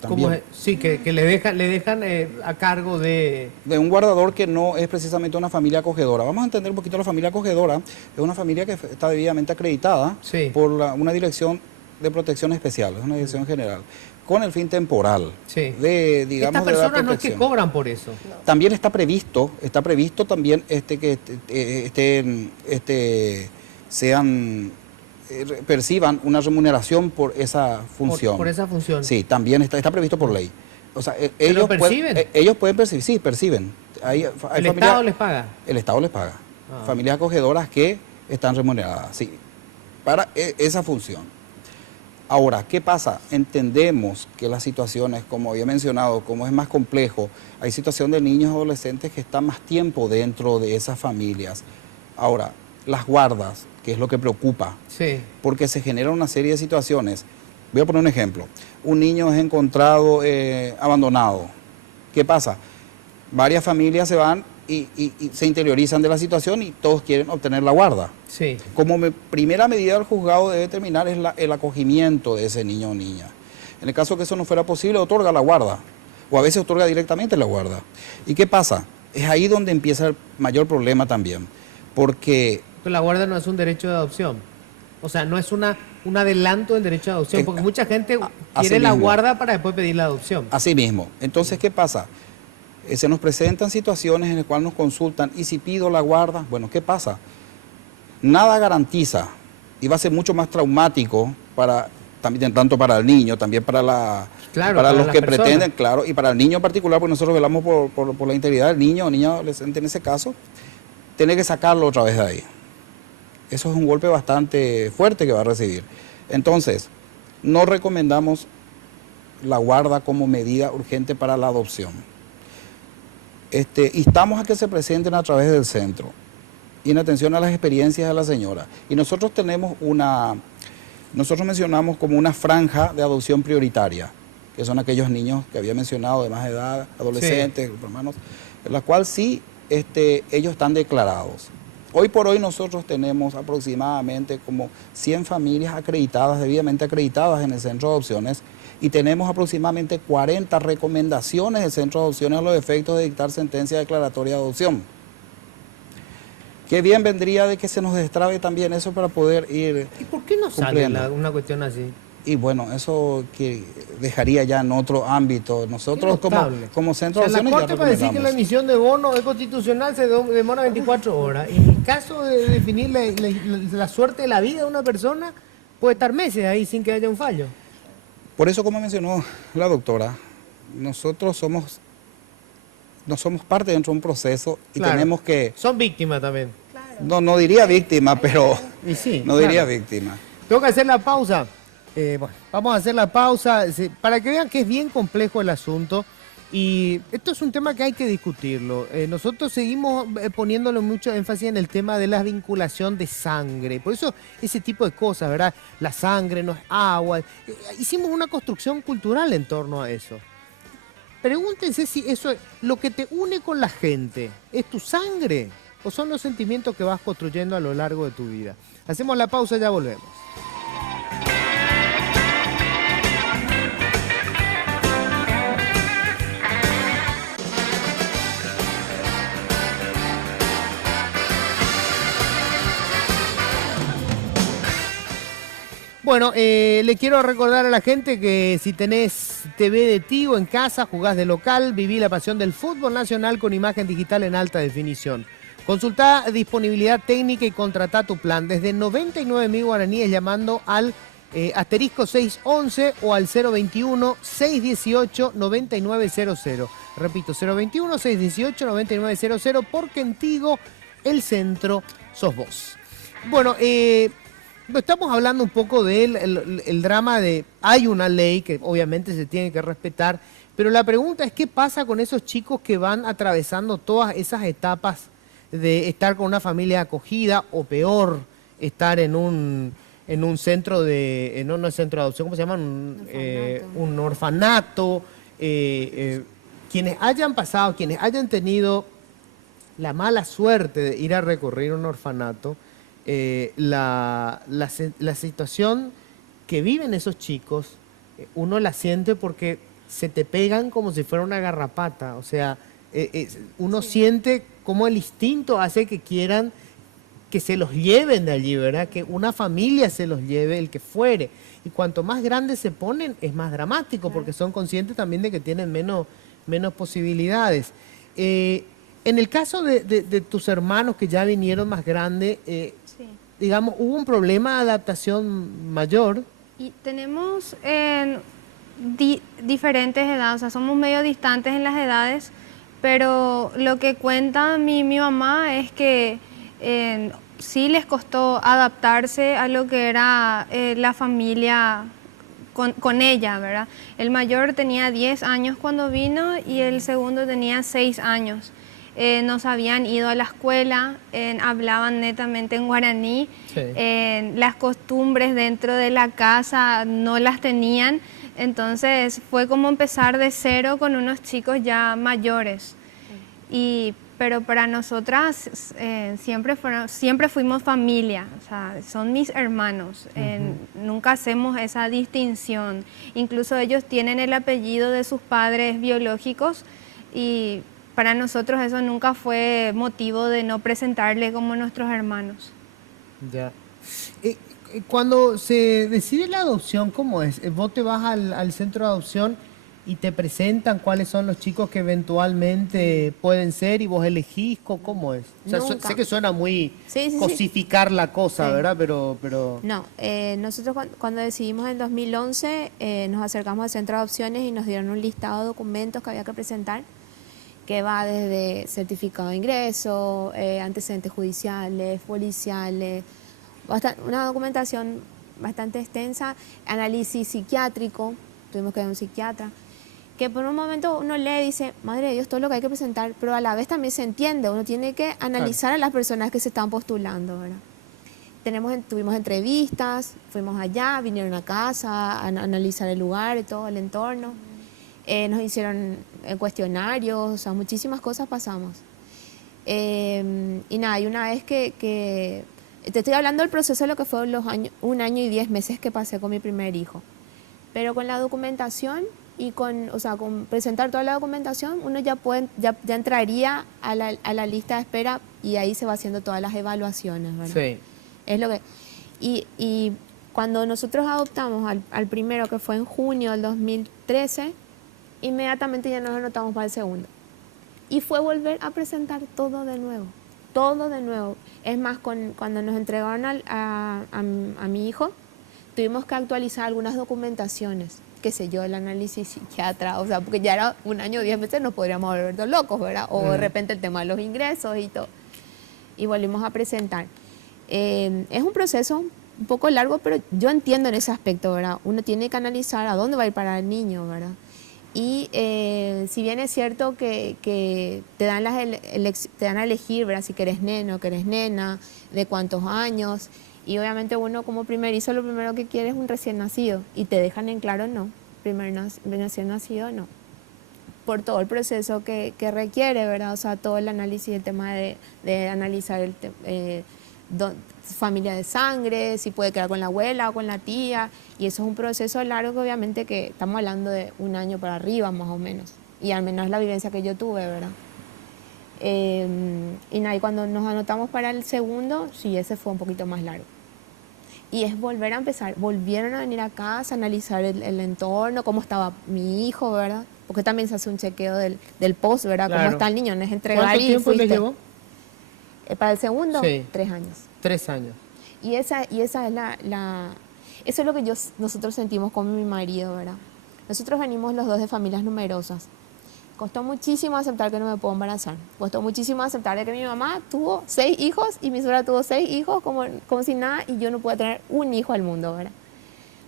¿Cómo También. es? Sí, que le dejan a cargo de... De un guardador que no es precisamente una familia acogedora. Vamos a entender un poquito la familia acogedora. Es una familia que está debidamente acreditada Sí. por una dirección de protección especial, es una dirección general, con el fin temporal Sí. de, digamos, Estas de dar personas no es que protección. cobran por eso. También está previsto también que perciban una remuneración por esa función. Por esa función. Sí, también está previsto por ley. O sea, ¿Pero perciben? ellos pueden percibir, sí, perciben. Hay ¿El familias- Estado les paga? El Estado les paga. Ah. Familias acogedoras que están remuneradas, sí, para esa función. Ahora, ¿qué pasa? Entendemos que las situaciones, como había mencionado, como es más complejo, hay situación de niños y adolescentes que están más tiempo dentro de esas familias. Ahora, las guardas, que es lo que preocupa, Sí. porque se genera una serie de situaciones. Voy a poner un ejemplo. Un niño es encontrado abandonado. ¿Qué pasa? Varias familias se van y se interiorizan de la situación y todos quieren obtener la guarda. Sí. Como primera medida del juzgado debe terminar es el acogimiento de ese niño o niña. En el caso que eso no fuera posible, otorga la guarda, o a veces otorga directamente la guarda. ¿Y qué pasa? Es ahí donde empieza el mayor problema también, porque... Pero la guarda no es un derecho de adopción. O sea, no es un adelanto del derecho de adopción, porque mucha gente quiere la guarda para después pedir la adopción. Así mismo. Entonces, ¿qué pasa? Se nos presentan situaciones en las cuales nos consultan, ¿y si pido la guarda? Bueno, ¿qué pasa? Nada garantiza, y va a ser mucho más traumático también, tanto para el niño, también para para los que pretenden, claro, y para el niño en particular, porque nosotros velamos por la integridad del niño o niña adolescente en ese caso, tiene que sacarlo otra vez de ahí. Eso es un golpe bastante fuerte que va a recibir. Entonces, no recomendamos la guarda como medida urgente para la adopción. Instamos a que se presenten a través del centro y en atención a las experiencias de la señora. Y nosotros tenemos nosotros mencionamos como una franja de adopción prioritaria, que son aquellos niños que había mencionado de más edad, adolescentes, sí, hermanos, en la cual sí ellos están declarados. Hoy por hoy nosotros tenemos aproximadamente como 100 familias acreditadas, debidamente acreditadas en el centro de adopciones, y tenemos aproximadamente 40 recomendaciones del centro de adopciones a los efectos de dictar sentencia declaratoria de adopción. Qué bien vendría de que se nos destrabe también eso para poder ir... ¿Y por qué no sale una cuestión así? Y bueno, eso que dejaría ya en otro ámbito. Nosotros como centro de adopciones... La Corte para decir que la emisión de bono es constitucional se demora 24 horas. Y en el caso de definir la suerte de la vida de una persona, puede estar meses ahí sin que haya un fallo. Por eso, como mencionó la doctora, nosotros no somos parte dentro de un proceso y tenemos que... Son víctimas también. No diría víctima, pero sí, no diría víctima. Tengo que hacer la pausa. Bueno, vamos a hacer la pausa para que vean que es bien complejo el asunto y esto es un tema que hay que discutirlo. Nosotros seguimos poniéndole mucho énfasis en el tema de la vinculación de sangre. Por eso ese tipo de cosas, ¿verdad? La sangre no es agua. Hicimos una construcción cultural en torno a eso. Pregúntense si eso, lo que te une con la gente, ¿es tu sangre o son los sentimientos que vas construyendo a lo largo de tu vida? Hacemos la pausa y ya volvemos. Bueno, le quiero recordar a la gente que si tenés TV de Tigo en casa, jugás de local, viví la pasión del fútbol nacional con imagen digital en alta definición. Consultá disponibilidad técnica y contratá tu plan desde 99.000 guaraníes llamando al asterisco 611 o al 021-618-9900. Repito, 021-618-9900 porque en Tigo el centro sos vos. Bueno, estamos hablando un poco del drama de... Hay una ley que obviamente se tiene que respetar, pero la pregunta es qué pasa con esos chicos que van atravesando todas esas etapas de estar con una familia acogida o peor, estar en un centro de... no es centro de adopción, ¿cómo se llama? Un orfanato. Quienes hayan pasado, quienes hayan tenido la mala suerte de ir a recorrer un orfanato, la situación que viven esos chicos, uno la siente porque se te pegan como si fuera una garrapata. O sea, uno siente como el instinto hace que quieran que se los lleven de allí, ¿verdad? Que una familia se los lleve, el que fuere. Y cuanto más grandes se ponen, es más dramático, porque son conscientes también de que tienen menos posibilidades. En el caso de tus hermanos que ya vinieron más grandes, digamos, hubo un problema de adaptación mayor. Y tenemos diferentes edades, o sea, somos medio distantes en las edades, pero lo que cuenta mi mamá es que sí les costó adaptarse a lo que era la familia con ella, ¿verdad? El mayor tenía 10 años cuando vino y el segundo tenía 6 años. Nos habían ido a la escuela, hablaban netamente en guaraní, sí. Las costumbres dentro de la casa no las tenían, entonces fue como empezar de cero con unos chicos ya mayores. pero para nosotras siempre fuimos familia, o sea, son mis hermanos, nunca hacemos esa distinción. Incluso ellos tienen el apellido de sus padres biológicos y para nosotros eso nunca fue motivo de no presentarle como nuestros hermanos. Ya. Cuando se decide la adopción, ¿cómo es? Vos te vas al centro de adopción y te presentan cuáles son los chicos que eventualmente pueden ser y vos elegís, ¿cómo es? O sea, Nunca. sé que suena muy Sí. cosificar la cosa, Sí. ¿verdad? Pero... No, nosotros cuando decidimos en 2011 nos acercamos al centro de adopciones y nos dieron un listado de documentos que había que presentar, que va desde certificado de ingreso, antecedentes judiciales, policiales, una documentación bastante extensa, análisis psiquiátrico, tuvimos que ver a un psiquiatra, que por un momento uno lee y dice, madre de Dios, todo lo que hay que presentar, pero a la vez también se entiende, uno tiene que analizar a las personas que se están postulando, ¿verdad? Tuvimos entrevistas, fuimos allá, vinieron a casa a analizar el lugar y todo el entorno. Nos hicieron cuestionarios, o sea, muchísimas cosas pasamos. Y nada, y una vez que te estoy hablando del proceso de lo que fue un año y 10 meses que pasé con mi primer hijo. Pero con la documentación y con presentar toda la documentación, uno ya entraría a la lista de espera y ahí se va haciendo todas las evaluaciones, ¿verdad? Sí. Es lo que... Y cuando nosotros adoptamos al primero, que fue en junio del 2013, inmediatamente ya nos anotamos para el segundo. Y fue volver a presentar todo de nuevo. Todo de nuevo. Es más, cuando nos entregaron a mi hijo, tuvimos que actualizar algunas documentaciones, qué sé yo, el análisis psiquiatra, o sea, porque ya era un año, 10 meses, nos podríamos volver todos locos, ¿verdad? O de repente el tema de los ingresos y todo. Y volvimos a presentar. Es un proceso un poco largo, pero yo entiendo en ese aspecto, ¿verdad? Uno tiene que analizar a dónde va a ir para el niño, ¿verdad? Y si bien es cierto que te dan a elegir, ¿verdad? Si querés neno, querés nena, de cuántos años, y obviamente uno como primerizo lo primero que quiere es un recién nacido, y te dejan en claro no, recién nacido no, por todo el proceso que requiere, ¿verdad? O sea, todo el análisis, el tema de analizar familia de sangre, si puede quedar con la abuela o con la tía, y eso es un proceso largo que obviamente que estamos hablando de un año para arriba más o menos, y al menos la vivencia que yo tuve, ¿verdad? Y nada, y cuando nos anotamos para el segundo, sí, ese fue un poquito más largo. Y es volver a empezar, volvieron a venir a casa, a analizar el entorno, cómo estaba mi hijo, ¿verdad? Porque también se hace un chequeo del post, ¿verdad? Claro. Cómo está el niño, no es entregar ¿Cuánto y tiempo fuiste. les llevó? Para el segundo, Sí. 3 años. 3 años. Y esa es eso es lo que nosotros sentimos con mi marido, ¿verdad? Nosotros venimos los dos de familias numerosas. Costó muchísimo aceptar que no me puedo embarazar. Costó muchísimo aceptar de que mi mamá tuvo 6 hijos y mi suegra tuvo 6 hijos como si nada y yo no puedo tener un hijo al mundo, ¿verdad?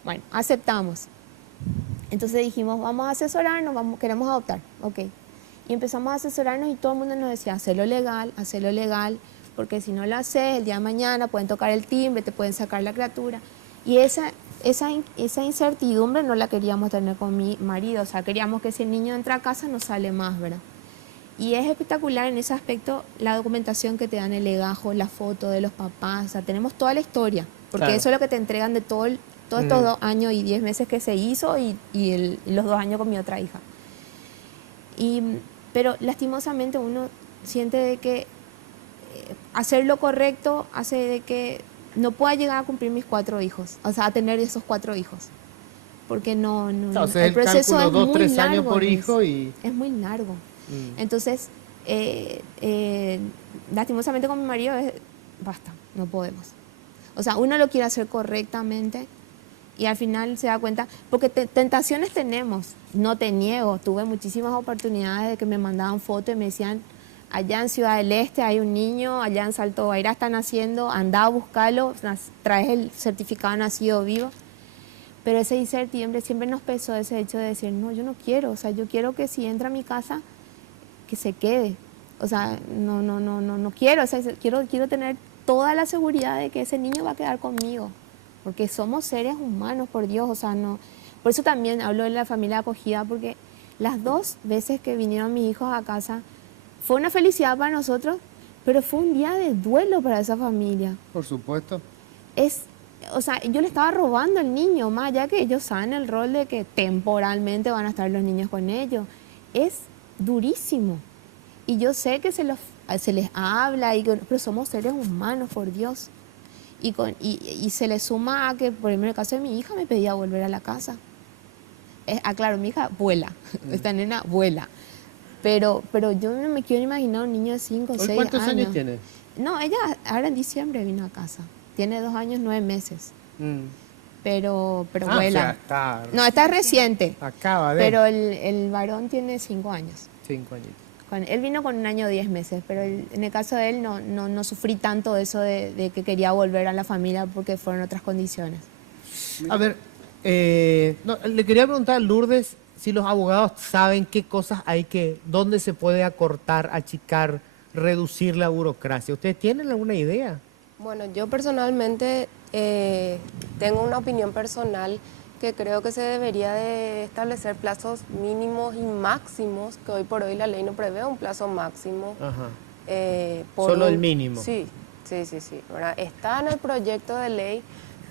Bueno, aceptamos. Entonces dijimos, vamos a asesorarnos, queremos adoptar, ok. Y empezamos a asesorarnos y todo el mundo nos decía, hacelo legal, porque si no lo haces, el día de mañana pueden tocar el timbre, te pueden sacar la criatura. Y esa incertidumbre no la queríamos tener con mi marido, o sea, queríamos que si el niño entra a casa no sale más, ¿verdad? Y es espectacular en ese aspecto la documentación que te dan el legajo, la foto de los papás, o sea, tenemos toda la historia, porque Claro. eso es lo que te entregan de todos estos 2 años y 10 meses que se hizo y los 2 años con mi otra hija. Pero lastimosamente uno siente de que hacer lo correcto hace de que no pueda llegar a cumplir mis 4 hijos, o sea, a tener esos 4 hijos. Porque no Entonces, el proceso es 2, muy 3 años largo, por Luis. hijo y... Es muy largo. Entonces, lastimosamente con mi marido basta, no podemos. O sea, uno lo quiere hacer correctamente y al final se da cuenta, porque tentaciones tenemos, no te niego, tuve muchísimas oportunidades de que me mandaban fotos y me decían, allá en Ciudad del Este hay un niño, allá en Salto Bairá está naciendo, anda a buscarlo, traes el certificado de nacido vivo. Pero esa incertidumbre siempre nos pesó ese hecho de decir, no, yo no quiero, o sea, yo quiero que si entra a mi casa, que se quede. O sea, no quiero, o sea, quiero tener toda la seguridad de que ese niño va a quedar conmigo, porque somos seres humanos, por Dios, o sea, no. Por eso también hablo de la familia acogida, porque las 2 veces que vinieron mis hijos a casa fue una felicidad para nosotros, pero fue un día de duelo para esa familia. Por supuesto. O sea, yo le estaba robando al niño, más allá que ellos saben el rol de que temporalmente van a estar los niños con ellos. Es durísimo. Y yo sé que se les habla, pero somos seres humanos, por Dios. Y se le suma a que, por ejemplo, en el caso de mi hija, me pedía volver a la casa. Claro, mi hija vuela, esta nena vuela. Pero yo no me quiero imaginar un niño de 5 o 6 años. ¿Cuántos años tiene? No, ella ahora en diciembre vino a casa. Tiene 2 años, 9 meses. Pero vuela. O sea, No, está reciente. acaba de... Pero el varón tiene 5 años. 5 añitos. Él vino con 1 año 10 meses, pero en el caso de él no sufrí tanto eso de que quería volver a la familia porque fueron otras condiciones. A ver, le quería preguntar a Lourdes si los abogados saben qué cosas dónde se puede acortar, achicar, reducir la burocracia. ¿Ustedes tienen alguna idea? Bueno, yo personalmente tengo una opinión personal que creo que se debería de establecer plazos mínimos y máximos, que hoy por hoy la ley no prevé un plazo máximo. Ajá. Solo el mínimo. Sí. ¿Verdad? Está en el proyecto de ley,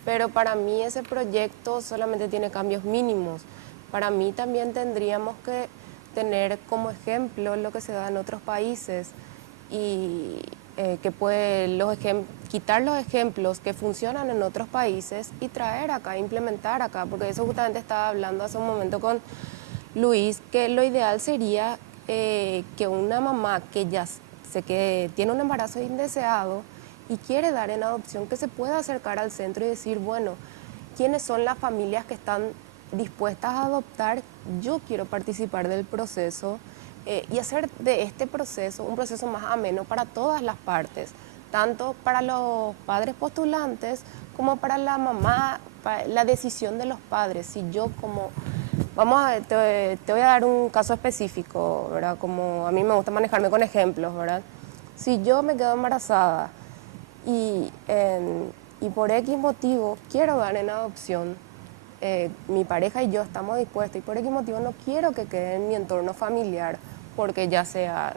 pero para mí ese proyecto solamente tiene cambios mínimos. Para mí también tendríamos que tener como ejemplo lo que se da en otros países y que puede quitar los ejemplos que funcionan en otros países y traer acá, implementar acá, porque eso justamente estaba hablando hace un momento con Luis, que lo ideal sería que una mamá que tiene un embarazo indeseado y quiere dar en adopción, que se pueda acercar al centro y decir, bueno, ¿quiénes son las familias que están dispuestas a adoptar? Yo quiero participar del proceso. Y hacer de este proceso un proceso más ameno para todas las partes, tanto para los padres postulantes como para la mamá, para la decisión de los padres. Si yo te voy a dar un caso específico, ¿verdad? Como a mí me gusta manejarme con ejemplos, ¿verdad? Si yo me quedo embarazada y por X motivo quiero dar en adopción, mi pareja y yo estamos dispuestos y por X motivo no quiero que quede en mi entorno familiar, porque ya sea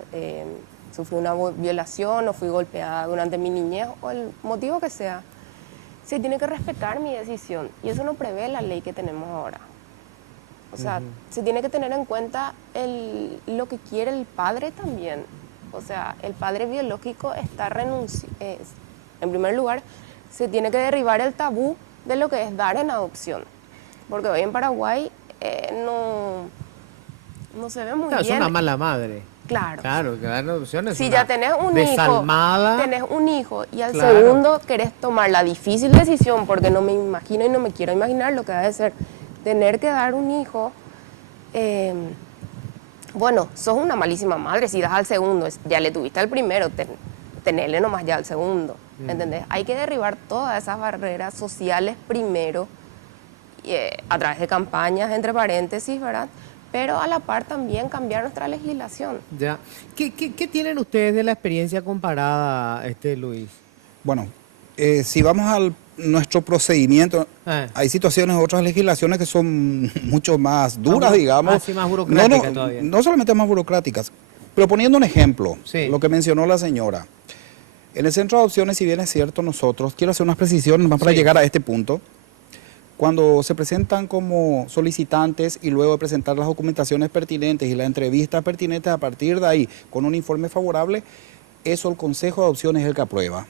sufrí una violación o fui golpeada durante mi niñez o el motivo que sea, se tiene que respetar mi decisión y eso no prevé la ley que tenemos ahora. O sea, se tiene que tener en cuenta lo que quiere el padre también. O sea, el padre biológico está en primer lugar, se tiene que derribar el tabú de lo que es dar en adopción, porque hoy en Paraguay no se ve muy bien. Es una mala madre. Claro. Claro, que dar en adopción es si una ya tenés un hijo y al Claro. segundo querés tomar la difícil decisión, porque no me imagino y no me quiero imaginar lo que ha de ser tener que dar un hijo, bueno, sos una malísima madre si das al segundo, ya le tuviste al primero, tenerle nomás ya al segundo, ¿entendés? Hay que derribar todas esas barreras sociales primero, a través de campañas, entre paréntesis, ¿verdad? Pero a la par también cambiar nuestra legislación. Ya. ¿Qué tienen ustedes de la experiencia comparada, Luis? Bueno, si vamos a nuestro procedimiento, hay situaciones, otras legislaciones que son mucho más duras, digamos. Sí, más burocráticas todavía. No solamente más burocráticas, pero poniendo un ejemplo, Sí. lo que mencionó la señora. En el centro de adopciones, si bien es cierto, nosotros, quiero hacer unas precisiones más para Sí. llegar a este punto. Cuando se presentan como solicitantes y luego de presentar las documentaciones pertinentes y las entrevistas pertinentes, a partir de ahí, con un informe favorable, eso el Consejo de Adopciones es el que aprueba.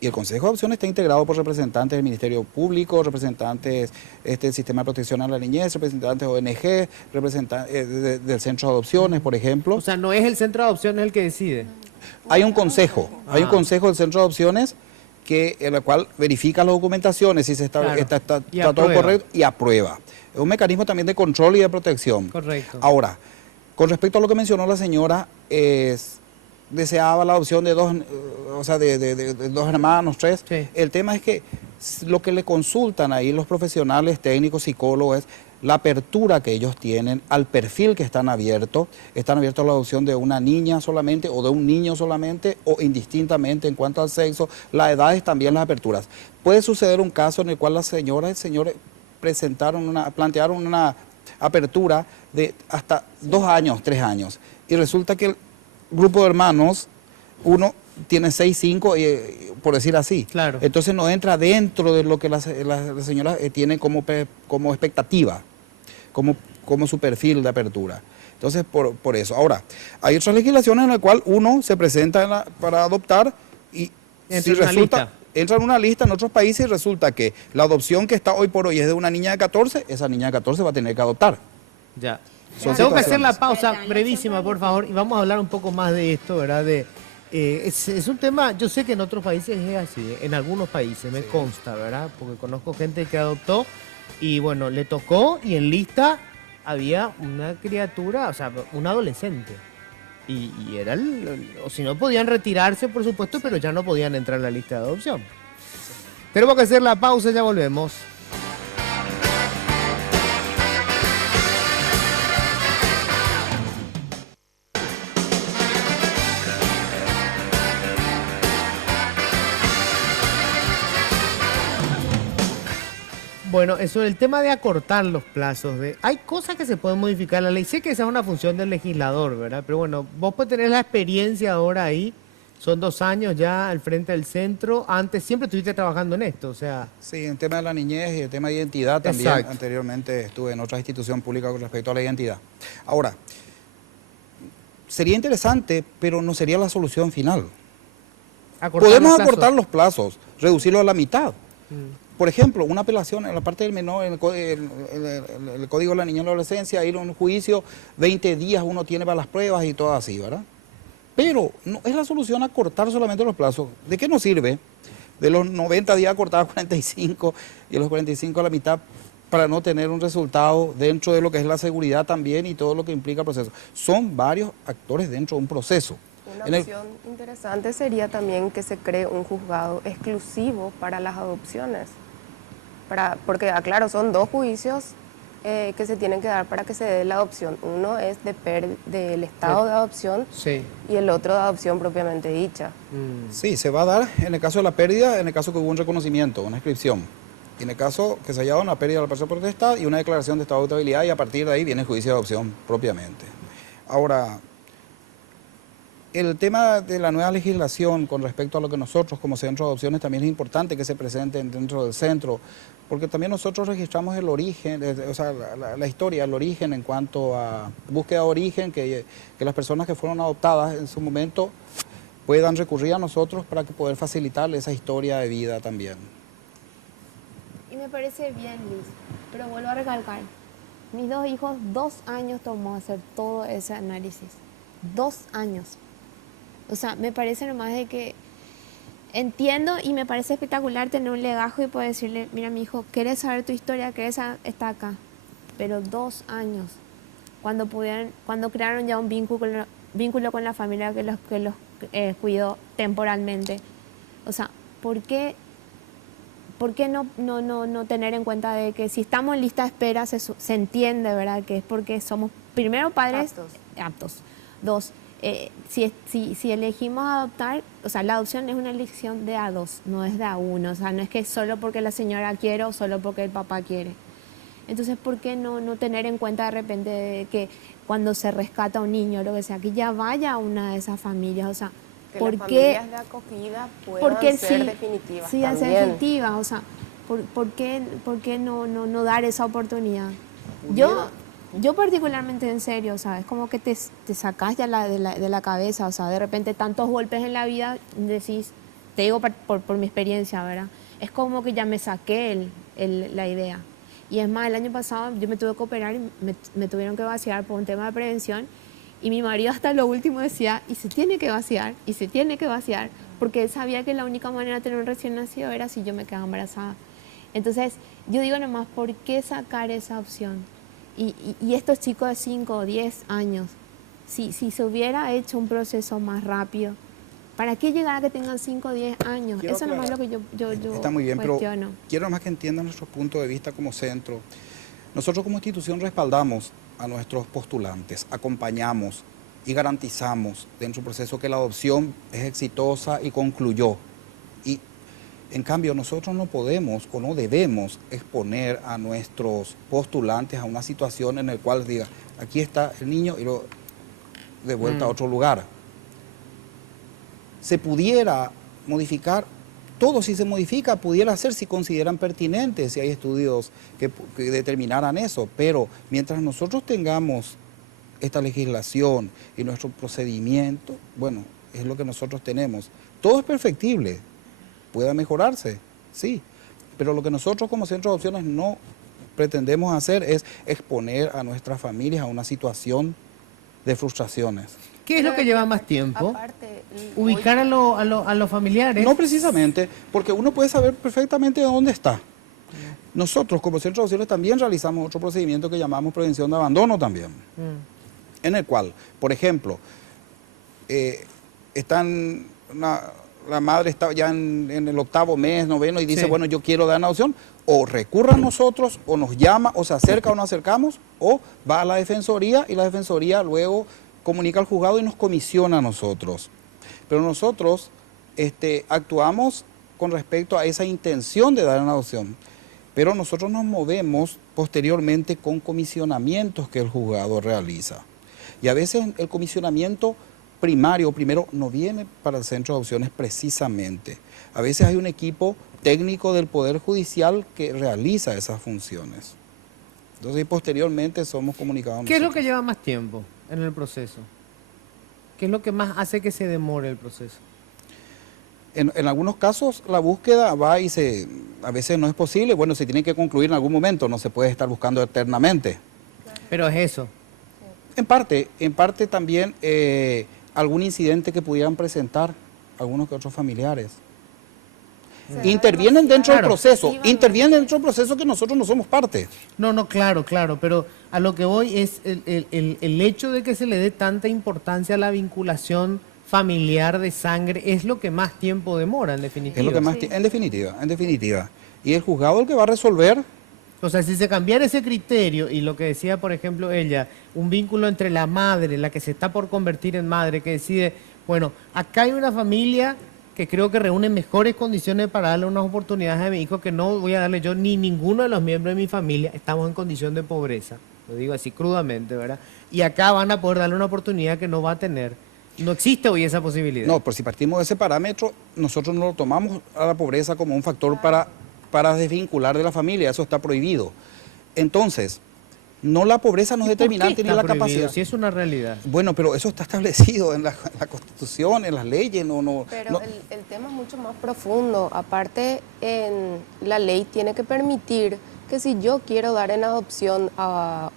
Y el Consejo de Adopciones está integrado por representantes del Ministerio Público, representantes del Sistema de Protección a la Niñez, representantes de ONG, representantes del Centro de Adopciones, por ejemplo. O sea, no es el centro de adopción el que decide. Hay un consejo, hay un consejo del Centro de Adopciones en el cual verifica las documentaciones, si está Y todo aprueba. correcto y aprueba. Es un mecanismo también de control y de protección. Correcto. Ahora, con respecto a lo que mencionó la señora, deseaba la adopción de dos, de dos hermanos, 3. Sí. El tema es que lo que le consultan ahí los profesionales técnicos, psicólogos, es la apertura que ellos tienen al perfil que están abiertos a la adopción de una niña solamente o de un niño solamente o indistintamente en cuanto al sexo, las edades también, las aperturas. Puede suceder un caso en el cual las señoras y señores plantearon una apertura de hasta 2 años, 3 años y resulta que grupo de hermanos, uno tiene 6, 5, por decir así. Claro. Entonces no entra dentro de lo que la señora tiene como expectativa, como su perfil de apertura. Entonces, por eso. Ahora, hay otras legislaciones en las cuales uno se presenta para adoptar y si resulta, entra en una lista en otros países y resulta que la adopción que está hoy por hoy es de una niña de 14, esa niña de 14 va a tener que adoptar. Ya. Son Tengo que hacer situaciones. la pausa brevísima, por favor, y vamos a hablar un poco más de esto, ¿verdad? Es un tema, yo sé que en otros países es así, en algunos países, me consta, ¿verdad? Porque conozco gente que adoptó y bueno, le tocó y en lista había una criatura, o sea, un adolescente. Y era o si no podían retirarse, por supuesto, pero ya no podían entrar en la lista de adopción. Tenemos que hacer la pausa, ya volvemos. Bueno, eso, el tema de acortar los plazos. Hay cosas que se pueden modificar en la ley. Sé que esa es una función del legislador, ¿verdad? Pero bueno, vos podés tener la experiencia ahora ahí. Son 2 años ya al frente del centro. Antes siempre estuviste trabajando en esto, o sea... Sí, en tema de la niñez y el tema de identidad también. Exacto. Anteriormente estuve en otra institución pública con respecto a la identidad. Ahora, sería interesante, pero no sería la solución final. Podemos acortar los plazos, reducirlo a la mitad. Por ejemplo, una apelación en la parte del menor, en el Código de la Niñez y la Adolescencia, ir a un juicio, 20 días uno tiene para las pruebas y todo así, ¿verdad? Pero no es la solución acortar solamente los plazos. ¿De qué nos sirve? De los 90 días acortar a 45 y los 45 a la mitad para no tener un resultado dentro de lo que es la seguridad también y todo lo que implica el proceso. Son varios actores dentro de un proceso. Una opción interesante sería también que se cree un juzgado exclusivo para las adopciones. Porque, claro, son 2 juicios que se tienen que dar para que se dé la adopción. Uno es del estado de adopción y el otro de adopción propiamente dicha. Sí, se va a dar en el caso de la pérdida, en el caso que hubo un reconocimiento, una inscripción. Y en el caso que se haya dado una pérdida de la persona potestad y una declaración de estado de adoptabilidad y a partir de ahí viene el juicio de adopción propiamente. Ahora, el tema de la nueva legislación con respecto a lo que nosotros como centro de adopciones también es importante que se presenten dentro del centro, porque también nosotros registramos el origen, o sea, la historia, el origen en cuanto a búsqueda de origen, que las personas que fueron adoptadas en su momento puedan recurrir a nosotros para que poder facilitarle esa historia de vida también. Y me parece bien, Liz, pero vuelvo a recalcar, mis 2 hijos 2 años tomó hacer todo ese análisis, 2 años. O sea, me parece nomás de que entiendo y me parece espectacular tener un legajo y poder decirle, mira mi hijo, ¿quieres saber tu historia? Está acá. Pero 2 años, cuando crearon ya un vínculo con la familia que los cuidó temporalmente. O sea, ¿por qué no tener en cuenta de que si estamos en lista de espera se entiende, ¿verdad? Que es porque somos, primero, padres aptos. 2, si elegimos adoptar, o sea, la adopción es una elección de A2, no es de A1, o sea, no es que solo porque la señora quiere o solo porque el papá quiere. Entonces, ¿por qué no tener en cuenta de repente de que cuando se rescata a un niño o lo que sea, que ya vaya a una de esas familias? O sea, Que ¿por las qué? familias de acogida puedan ser definitivas sí, también. ser definitivas, o sea, ¿por qué no dar esa oportunidad? Yo particularmente en serio, o sea, es como que te sacás ya de la cabeza, o sea, de repente tantos golpes en la vida, decís, te digo por mi experiencia, ¿verdad? Es como que ya me saqué la idea. Y es más, el año pasado yo me tuve que operar y me tuvieron que vaciar por un tema de prevención y mi marido hasta lo último decía, y se tiene que vaciar, porque él sabía que la única manera de tener un recién nacido era si yo me quedaba embarazada. Entonces, yo digo nomás, ¿por qué sacar esa opción? Y estos chicos de 5 o 10 años, si se hubiera hecho un proceso más rápido, ¿para qué llegar a que tengan 5 o 10 años? Quiero Eso nomás es aclarar. lo que yo Está muy bien, cuestiono. pero quiero más que entiendan nuestro punto de vista como centro. Nosotros como institución respaldamos a nuestros postulantes, acompañamos y garantizamos dentro del proceso que la adopción es exitosa y concluyó. Y en cambio nosotros no podemos o no debemos exponer a nuestros postulantes a una situación en la cual diga, aquí está el niño y lo de vuelta a otro lugar. se pudiera modificar, todo si se modifica pudiera ser si consideran pertinentes, si hay estudios que determinaran eso, pero mientras nosotros tengamos esta legislación y nuestro procedimiento, bueno, es lo que nosotros tenemos. Todo es perfectible, pueda mejorarse, sí, pero lo que nosotros como Centro de Adopciones no pretendemos hacer es exponer a nuestras familias a una situación de frustraciones. ¿Qué es lo que lleva más tiempo? Aparte, Ubicar a los familiares. No precisamente, porque uno puede saber perfectamente dónde está. Nosotros como Centro de Adopciones también realizamos otro procedimiento que llamamos prevención de abandono también, en el cual, por ejemplo, la madre está ya en el 8º mes, 9º, y dice, Sí. bueno, yo quiero dar en adopción, o recurra a nosotros, o nos llama, o se acerca o nos acercamos, o va a la Defensoría, y la Defensoría luego comunica al juzgado y nos comisiona a nosotros. Pero nosotros actuamos con respecto a esa intención de dar en adopción, pero nosotros nos movemos posteriormente con comisionamientos que el juzgado realiza. Y a veces el comisionamiento primero no viene para el Centro de Adopciones precisamente. A veces hay un equipo técnico del Poder Judicial que realiza esas funciones. Entonces, posteriormente somos comunicados. ¿Qué es lo nosotros. que lleva más tiempo en el proceso? ¿Qué es lo que más hace que se demore el proceso? En algunos casos la búsqueda va y a veces no es posible, bueno, se tiene que concluir en algún momento, no se puede estar buscando eternamente. Pero es eso. En parte también algún incidente que pudieran presentar algunos que otros familiares. Intervienen dentro del Claro. proceso, que nosotros no somos parte. No, claro, pero a lo que voy es el hecho de que se le dé tanta importancia a la vinculación familiar de sangre es lo que más tiempo demora, en definitiva. Es lo que más en definitiva. Y el juzgado el que va a resolver. O sea, si se cambiara ese criterio y lo que decía, por ejemplo, ella, un vínculo entre la madre, la que se está por convertir en madre, que decide, bueno, acá hay una familia que creo que reúne mejores condiciones para darle unas oportunidades a mi hijo que no voy a darle yo ni ninguno de los miembros de mi familia, estamos en condición de pobreza, lo digo así crudamente, ¿verdad? Y acá van a poder darle una oportunidad que no va a tener. No existe hoy esa posibilidad. No, por si partimos de ese parámetro, nosotros no lo tomamos a la pobreza como un factor para desvincular de la familia, eso está prohibido. Entonces, no la pobreza no es ¿Y por qué determinante ni está la prohibido? capacidad. Si es una realidad. Bueno, pero eso está establecido en la Constitución, en las leyes, Pero el tema es mucho más profundo. Aparte, en la ley tiene que permitir que si yo quiero dar en adopción a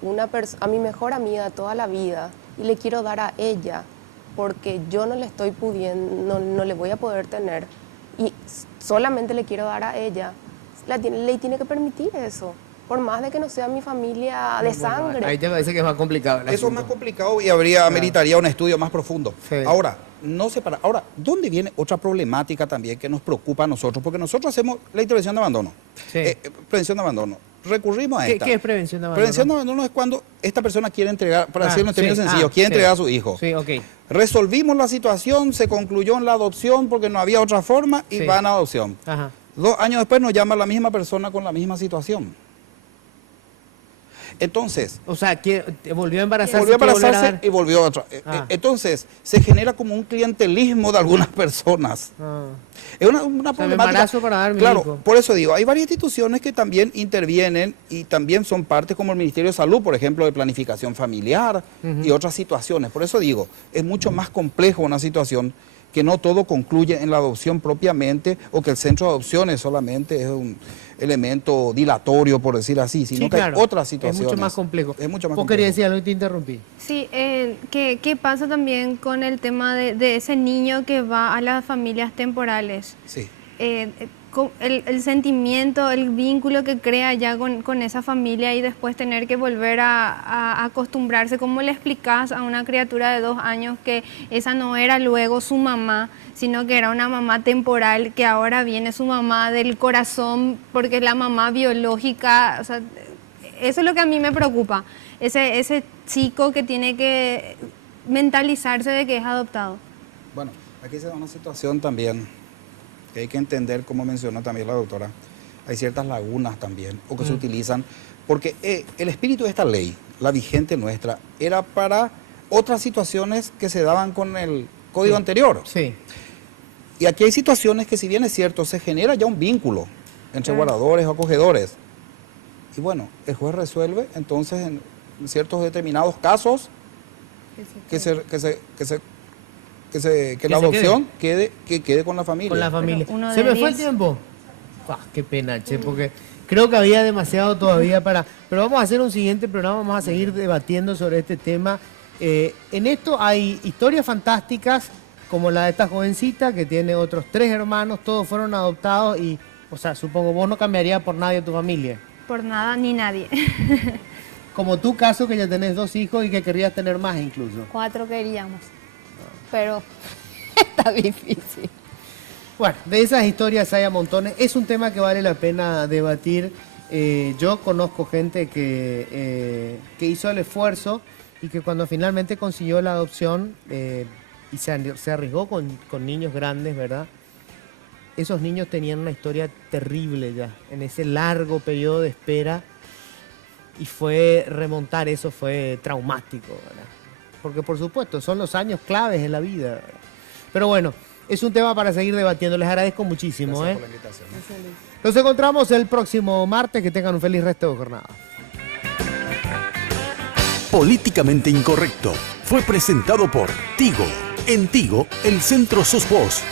mi mejor amiga toda la vida y le quiero dar a ella, porque yo no le estoy pudiendo, no le voy a poder tener y solamente le quiero dar a ella, la ley tiene que permitir eso, por más de que no sea mi familia de sangre. Ahí te parece que es más complicado. el Eso es asunto. más complicado y ameritaría un estudio más profundo. Sí. Ahora, ¿dónde viene otra problemática también que nos preocupa a nosotros? Porque nosotros hacemos la intervención de abandono, Sí. prevención de abandono. Recurrimos a esta. ¿Qué es prevención de abandono? Prevención de abandono es cuando esta persona quiere entregar, para decirlo en términos sí, sencillos, quiere sí. entregar a su hijo. Sí, ok. Resolvimos la situación, se concluyó en la adopción porque no había otra forma y Sí. van a adopción. Ajá. 2 años después nos llama la misma persona con la misma situación. Entonces, O sea, que volvió a embarazarse. volvió a quiere volver embarazarse dar- y volvió a otra. Ah. Entonces, se genera como un clientelismo de algunas personas. Ah. Es una O sea, me problemática. embarazo para dar mi Claro, hijo. por eso digo, hay varias instituciones que también intervienen y también son partes como el Ministerio de Salud, por ejemplo, de planificación familiar y otras situaciones. Por eso digo, es mucho más complejo una situación que no todo concluye en la adopción propiamente o que el centro de adopciones solamente es un elemento dilatorio, por decir así, sino Sí, que claro. hay otras situaciones. Es mucho más complejo. Es mucho más Vos complejo. querías decir algo y te interrumpí. Sí, ¿qué pasa también con el tema de ese niño que va a las familias temporales? Sí. El sentimiento, el vínculo que crea ya con esa familia y después tener que volver a acostumbrarse. ¿Cómo le explicás a una criatura de 2 años que esa no era luego su mamá, sino que era una mamá temporal, que ahora viene su mamá del corazón porque es la mamá biológica? O sea, eso es lo que a mí me preocupa, ese chico que tiene que mentalizarse de que es adoptado. Bueno, aquí se da una situación también que hay que entender, como mencionó también la doctora, hay ciertas lagunas también, o que se utilizan, porque el espíritu de esta ley, la vigente nuestra, era para otras situaciones que se daban con el código anterior. Sí. Y aquí hay situaciones que, si bien es cierto, se genera ya un vínculo entre guardadores o acogedores. Y bueno, el juez resuelve, entonces en ciertos determinados casos que la adopción quede con la familia. Con la familia. Pero uno ¿Se de me fue el 10. tiempo? Qué pena, che, porque creo que había demasiado todavía para... Pero vamos a hacer un siguiente programa, vamos a seguir debatiendo sobre este tema. En esto hay historias fantásticas, como la de esta jovencita que tiene otros 3 hermanos, todos fueron adoptados y, o sea, supongo vos no cambiarías por nadie de tu familia. Por nada ni nadie. Como tu caso, que ya tenés 2 hijos y que querrías tener más incluso. 4 queríamos, pero está difícil. Bueno, de esas historias hay a montones. Es un tema que vale la pena debatir. Yo conozco gente que hizo el esfuerzo y que cuando finalmente consiguió la adopción y se arriesgó con niños grandes, ¿verdad? Esos niños tenían una historia terrible ya, en ese largo periodo de espera, y remontar eso fue traumático, ¿verdad? Porque por supuesto son los años claves en la vida, ¿verdad? Pero bueno, es un tema para seguir debatiendo. Les agradezco muchísimo. Gracias por la invitación. Nos encontramos el próximo martes. Que tengan un feliz resto de jornada. Políticamente Incorrecto fue presentado por Tigo. En Tigo, el centro sos vos.